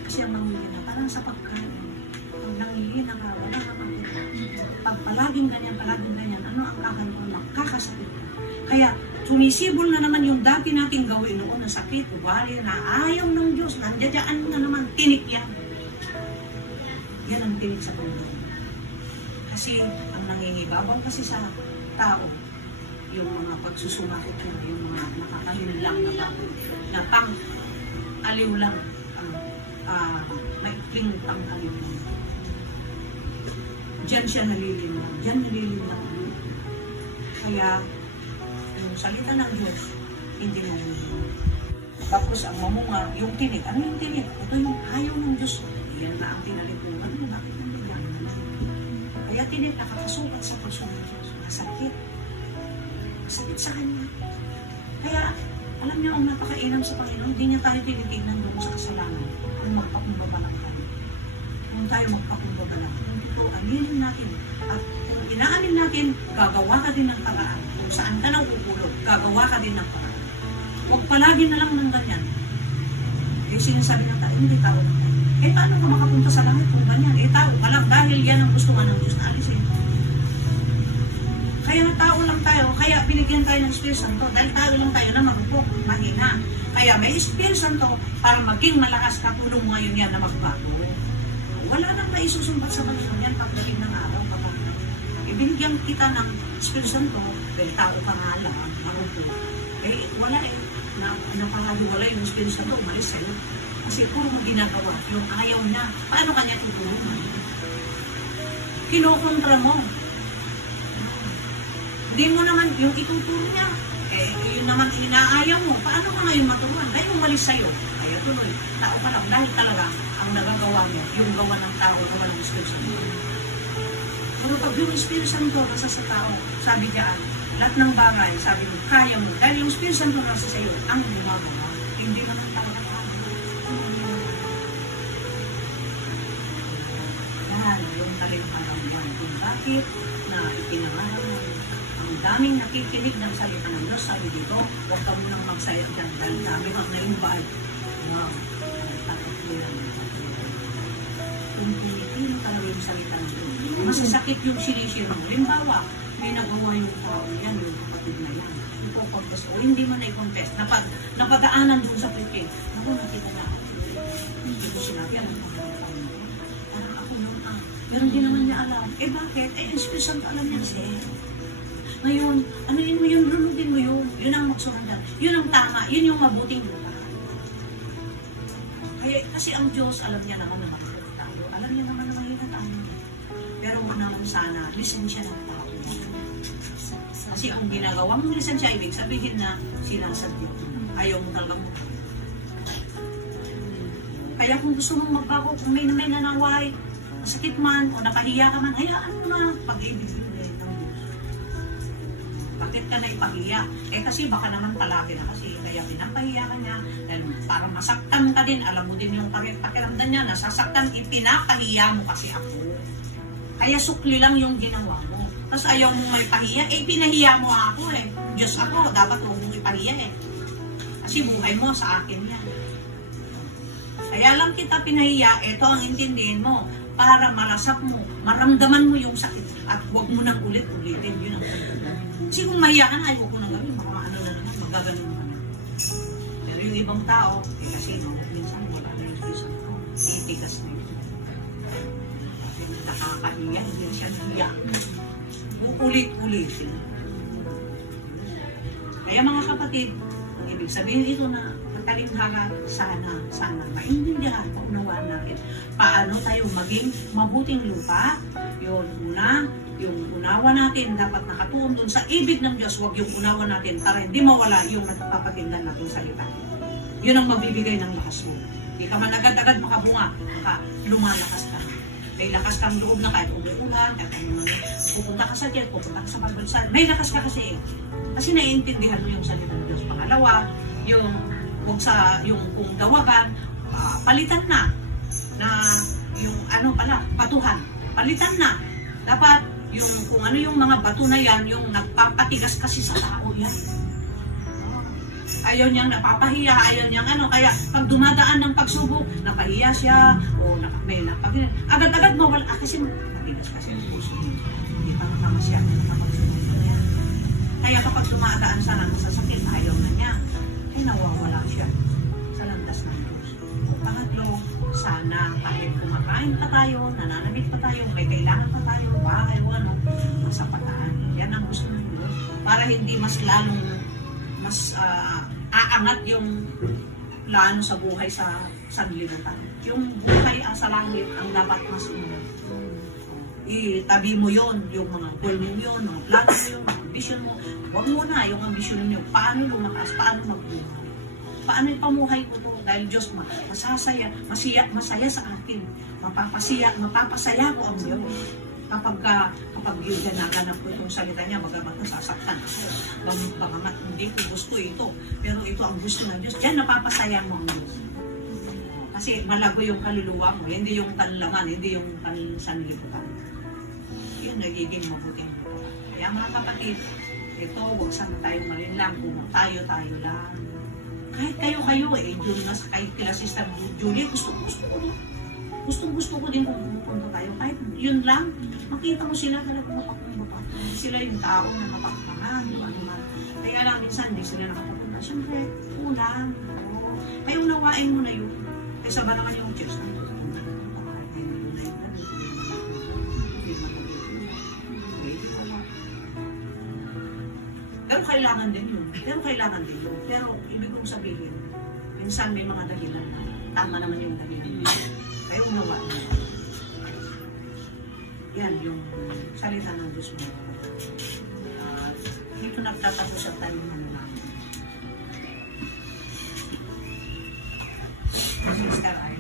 Kasi ang nangyayari parang sa pagkain. Pag nangihina ka, wala ka makita. Pag palaging ganyan, ano ang kakaroon? Magkakasakit ka. Kaya, sumisibol na naman yung dati nating gawin noon na sakit, ubali, na ayaw ng Diyos, nandiyan na naman, tinik yan. Yan ang tinik sa Panginoon. Kasi, ang nangingibabang kasi sa tao, yung mga pagsusumakit mo, yung mga nakakalinlang na bagay, na pang-aliw lang, maikling pang-aliw lang. Diyan siya nalilinlang. Diyan nalilinlang. Kaya, yung salita ng Diyos, hindi mo nalilinlang. Tapos, ang mamunga, yung tinik. Ano yung tinik? Ito yung ayaw ng Diyos. Yan na ang tinalipungan mo. Bakit hindi yan? Kaya tinik, nakakasukat sa puso ng Diyos. Masakit. Masakit sa Kanya. Kaya, alam niyo, ang napakainam sa Panginoon, hindi niya tayo tinitignan doon sa kasalanan. Kung magpakumbaba lang tayo. Kung tayo magpakumbaba lang. Kung ito, aminin natin. At kung inaamin natin, gagawa ka din ng paraan. Kung saan ka nang upulog, gagawa ka din ng paraan. Huwag palagi na lang ng ganyan. Eh, sinasabi ng tayo, hindi tao. Eh, paano ka makapunta sa langit kung ganyan? Eh, tao ka lang dahil yan ang gusto nga ng Diyos na alisin. Kaya tao lang tayo, kaya binigyan tayo ng Espiritu Santo. Dahil tao lang tayo na marupok, mahina. Kaya may Espiritu Santo para maging malakas ka, tulong mo ngayon yan na magbago. Wala nang maisusumbat sa Panginoon yan pagdating ng araw. Ibinigyan kita ng Espiritu Santo, dahil tao ka nga lang, marupok. Eh, wala eh. Napakaliwala yung Espiritu Santo, umalis sa'yo. Kasi puro mo ginagawa, yung ayaw na. Paano kanya tutulungan? Kinokontra mo. Hindi mo naman, yung ituturo niya, eh, yun naman inaayaw mo. Paano ka ngayon maturuan? Dahil umalis sa'yo. Kaya tuloy, tao ka lang. Dahil talaga, ang nagagawa mo, yung gawa ng tao, gawa ng Espiritu Santo. Pero pag yung Espiritu Santo nasa sa tao, sabi niya, lahat ng bagay, sabi mo, kaya mo. Dahil yung Espiritu Santo nasa sa'yo, ang gumagawa. Hindi naman talaga kaya. Yan, yung talim-alam kung bakit na ipinangalan mo. Ang daming nakikinig ng salita ng Diyos, sabi dito, huwag ka munang magsaya dyan. Dahil sabi mo, naimbaan. Wow, takot mo yan. Kung pinipino talaga yung salita ng Diyos. Masasakit yung sinisira mo. Halimbawa, may nagawa yung tao yan, yung kapatid na yan. Ipopagpas, o hindi mo na-i-confess. Napadaanan dun sa preaching. Ako, nakita na. Hindi ko sinabi, ano pa parang ako nun, pero hindi naman niya alam. Eh bakit? Eh, inspiration alam niya siya. Ngayon, anuin mo yun, lunugin mo yun. Yun ang magsuranda. Yun ang tama. Yun yung mabuting lupa. Kaya, kasi ang Diyos, alam niya naman na makikita tayo. Alam niya naman na makikita tayo. Pero kung naman sana, lisensya ng tao. Kasi kung ginagawa mong lisensya, ibig sabihin na sinasadyo. Ayaw mo talagang mo. Kaya kung gusto mong magbago, kung may nanaway, masakit man, o napahiya ka man, hayaan mo na pag-ibig mo ng Diyos. Bakit ka na ipahiya? Eh kasi baka naman palagi na kasi, kaya pinapahiya ka niya, dahil para masaktan ka din, alam mo din yung pakiramdam niya, nasasaktan, ipinapahiya mo kasi ako. Kaya sukli lang yung ginawa mo. Tapos ayaw mong may pahiya, eh pinahiya mo ako eh. Diyos ako, dapat huwag mong ipahiya eh. Kasi buhay mo sa akin yan. Kaya lang kita pinahiya, ito ang intindihin mo, para malasap mo, maramdaman mo yung sakit, at huwag mo nang ulit-ulitin. Yun ang pagkakas. Kasi kung mahiya ka na, ayaw ko nang gawin, baka maano na naman, magagaling ka na. Pero yung ibang tao, eh kasi minsan wala na yung isang ko, itigas na yun. Nakakahiya, hindi siya nahiya. Ulit-ulitin. Kaya mga kapatid, ang ibig sabihin ito na katalinghaga, sana maintindihan, paunawaan natin paano tayo maging mabuting lupa. Yun, yung unawa natin dapat nakatuon dun sa ibig ng Diyos, huwag yung unawa natin para hindi mawala yung nagpapatindan natin salita. Yun ang magbibigay ng lakas mo. Hindi ka man agad-agad makabunga, lumalakas ka. May lakas kang loob na kahit umuulan, kahit pupunta ka sa jet, pupunta ka sa pagbansan. May lakas ka kasi eh. Kasi naiintindihan mo yung salita ng Diyos. Pangalawa, yung kung dawagan, palitan na yung patuhan. Palitan na. Dapat yung kung ano yung mga bato na yan, yung nagpapatigas kasi sa tao yan. Ayaw niyang napapahiya, ayaw niyang ano. Kaya pag dumadaan ng pagsubok, napahiya siya, o may napahiya. Agad-agad mawala. Kasi matigas kasi ang puso niya. Hindi pa nakamasya ng pagsubok niya. Kaya kapag dumadaan siya ng sasakit, ayaw na niya. Ay nawawala siya sa landas ng Diyos. Pangatlo, sana kahit kumakain pa tayo, nananamit pa tayo, may kailangan pa tayo, bahay o ano, masapatan. Yan ang gusto ng Diyos. Para hindi mas lalong aangat yung lano sa buhay sa sanlibutan. Yung buhay sa langit ang dapat mas itabi mo yon, yung mga goal mo yun, mga plano mo yun, mga ambisyon mo. Huwag muna yung ambisyon mo, paano lumakas, paano magbuhay. Paano yung pamuhay ko to? Dahil Diyos masaya sa akin. Mapapasaya ko ang Diyos. Kapag yun naganap ko itong salita niya, bagamat nasasaktan ako. Bagamat hindi ko gusto ito. Pero ito ang gusto ng Diyos. Diyan napapasaya mo ang Diyos. Kasi malago yung kaluluwa mo, hindi yung kanlangan, hindi yung sanlibutan. Yun nagiging mabuting. Kaya mga kapatid, ito, huwag sana tayong malinlang, kung tayo lang. Kahit kayo June na kay kila Sister Julie, gusto ko din kung pupunta tayo. Kahit yun lang, makita mo sila talaga mapakpang. Sila yung tao na mapakpangan. Kaya lang minsan, hindi sila nakapunta. Siyempre, kulang. Kaya unawain mo na yun. Kaysa ba naman yung church na yun? Pero kailangan din yun. Pero ibig kong sabihin, minsan may mga dahilan na tama naman yung dahilan. Kaya unawaan mo. Yan yung salita ng Diyos mo. Dito nagtatapos ang tayo naman namin. Sister ay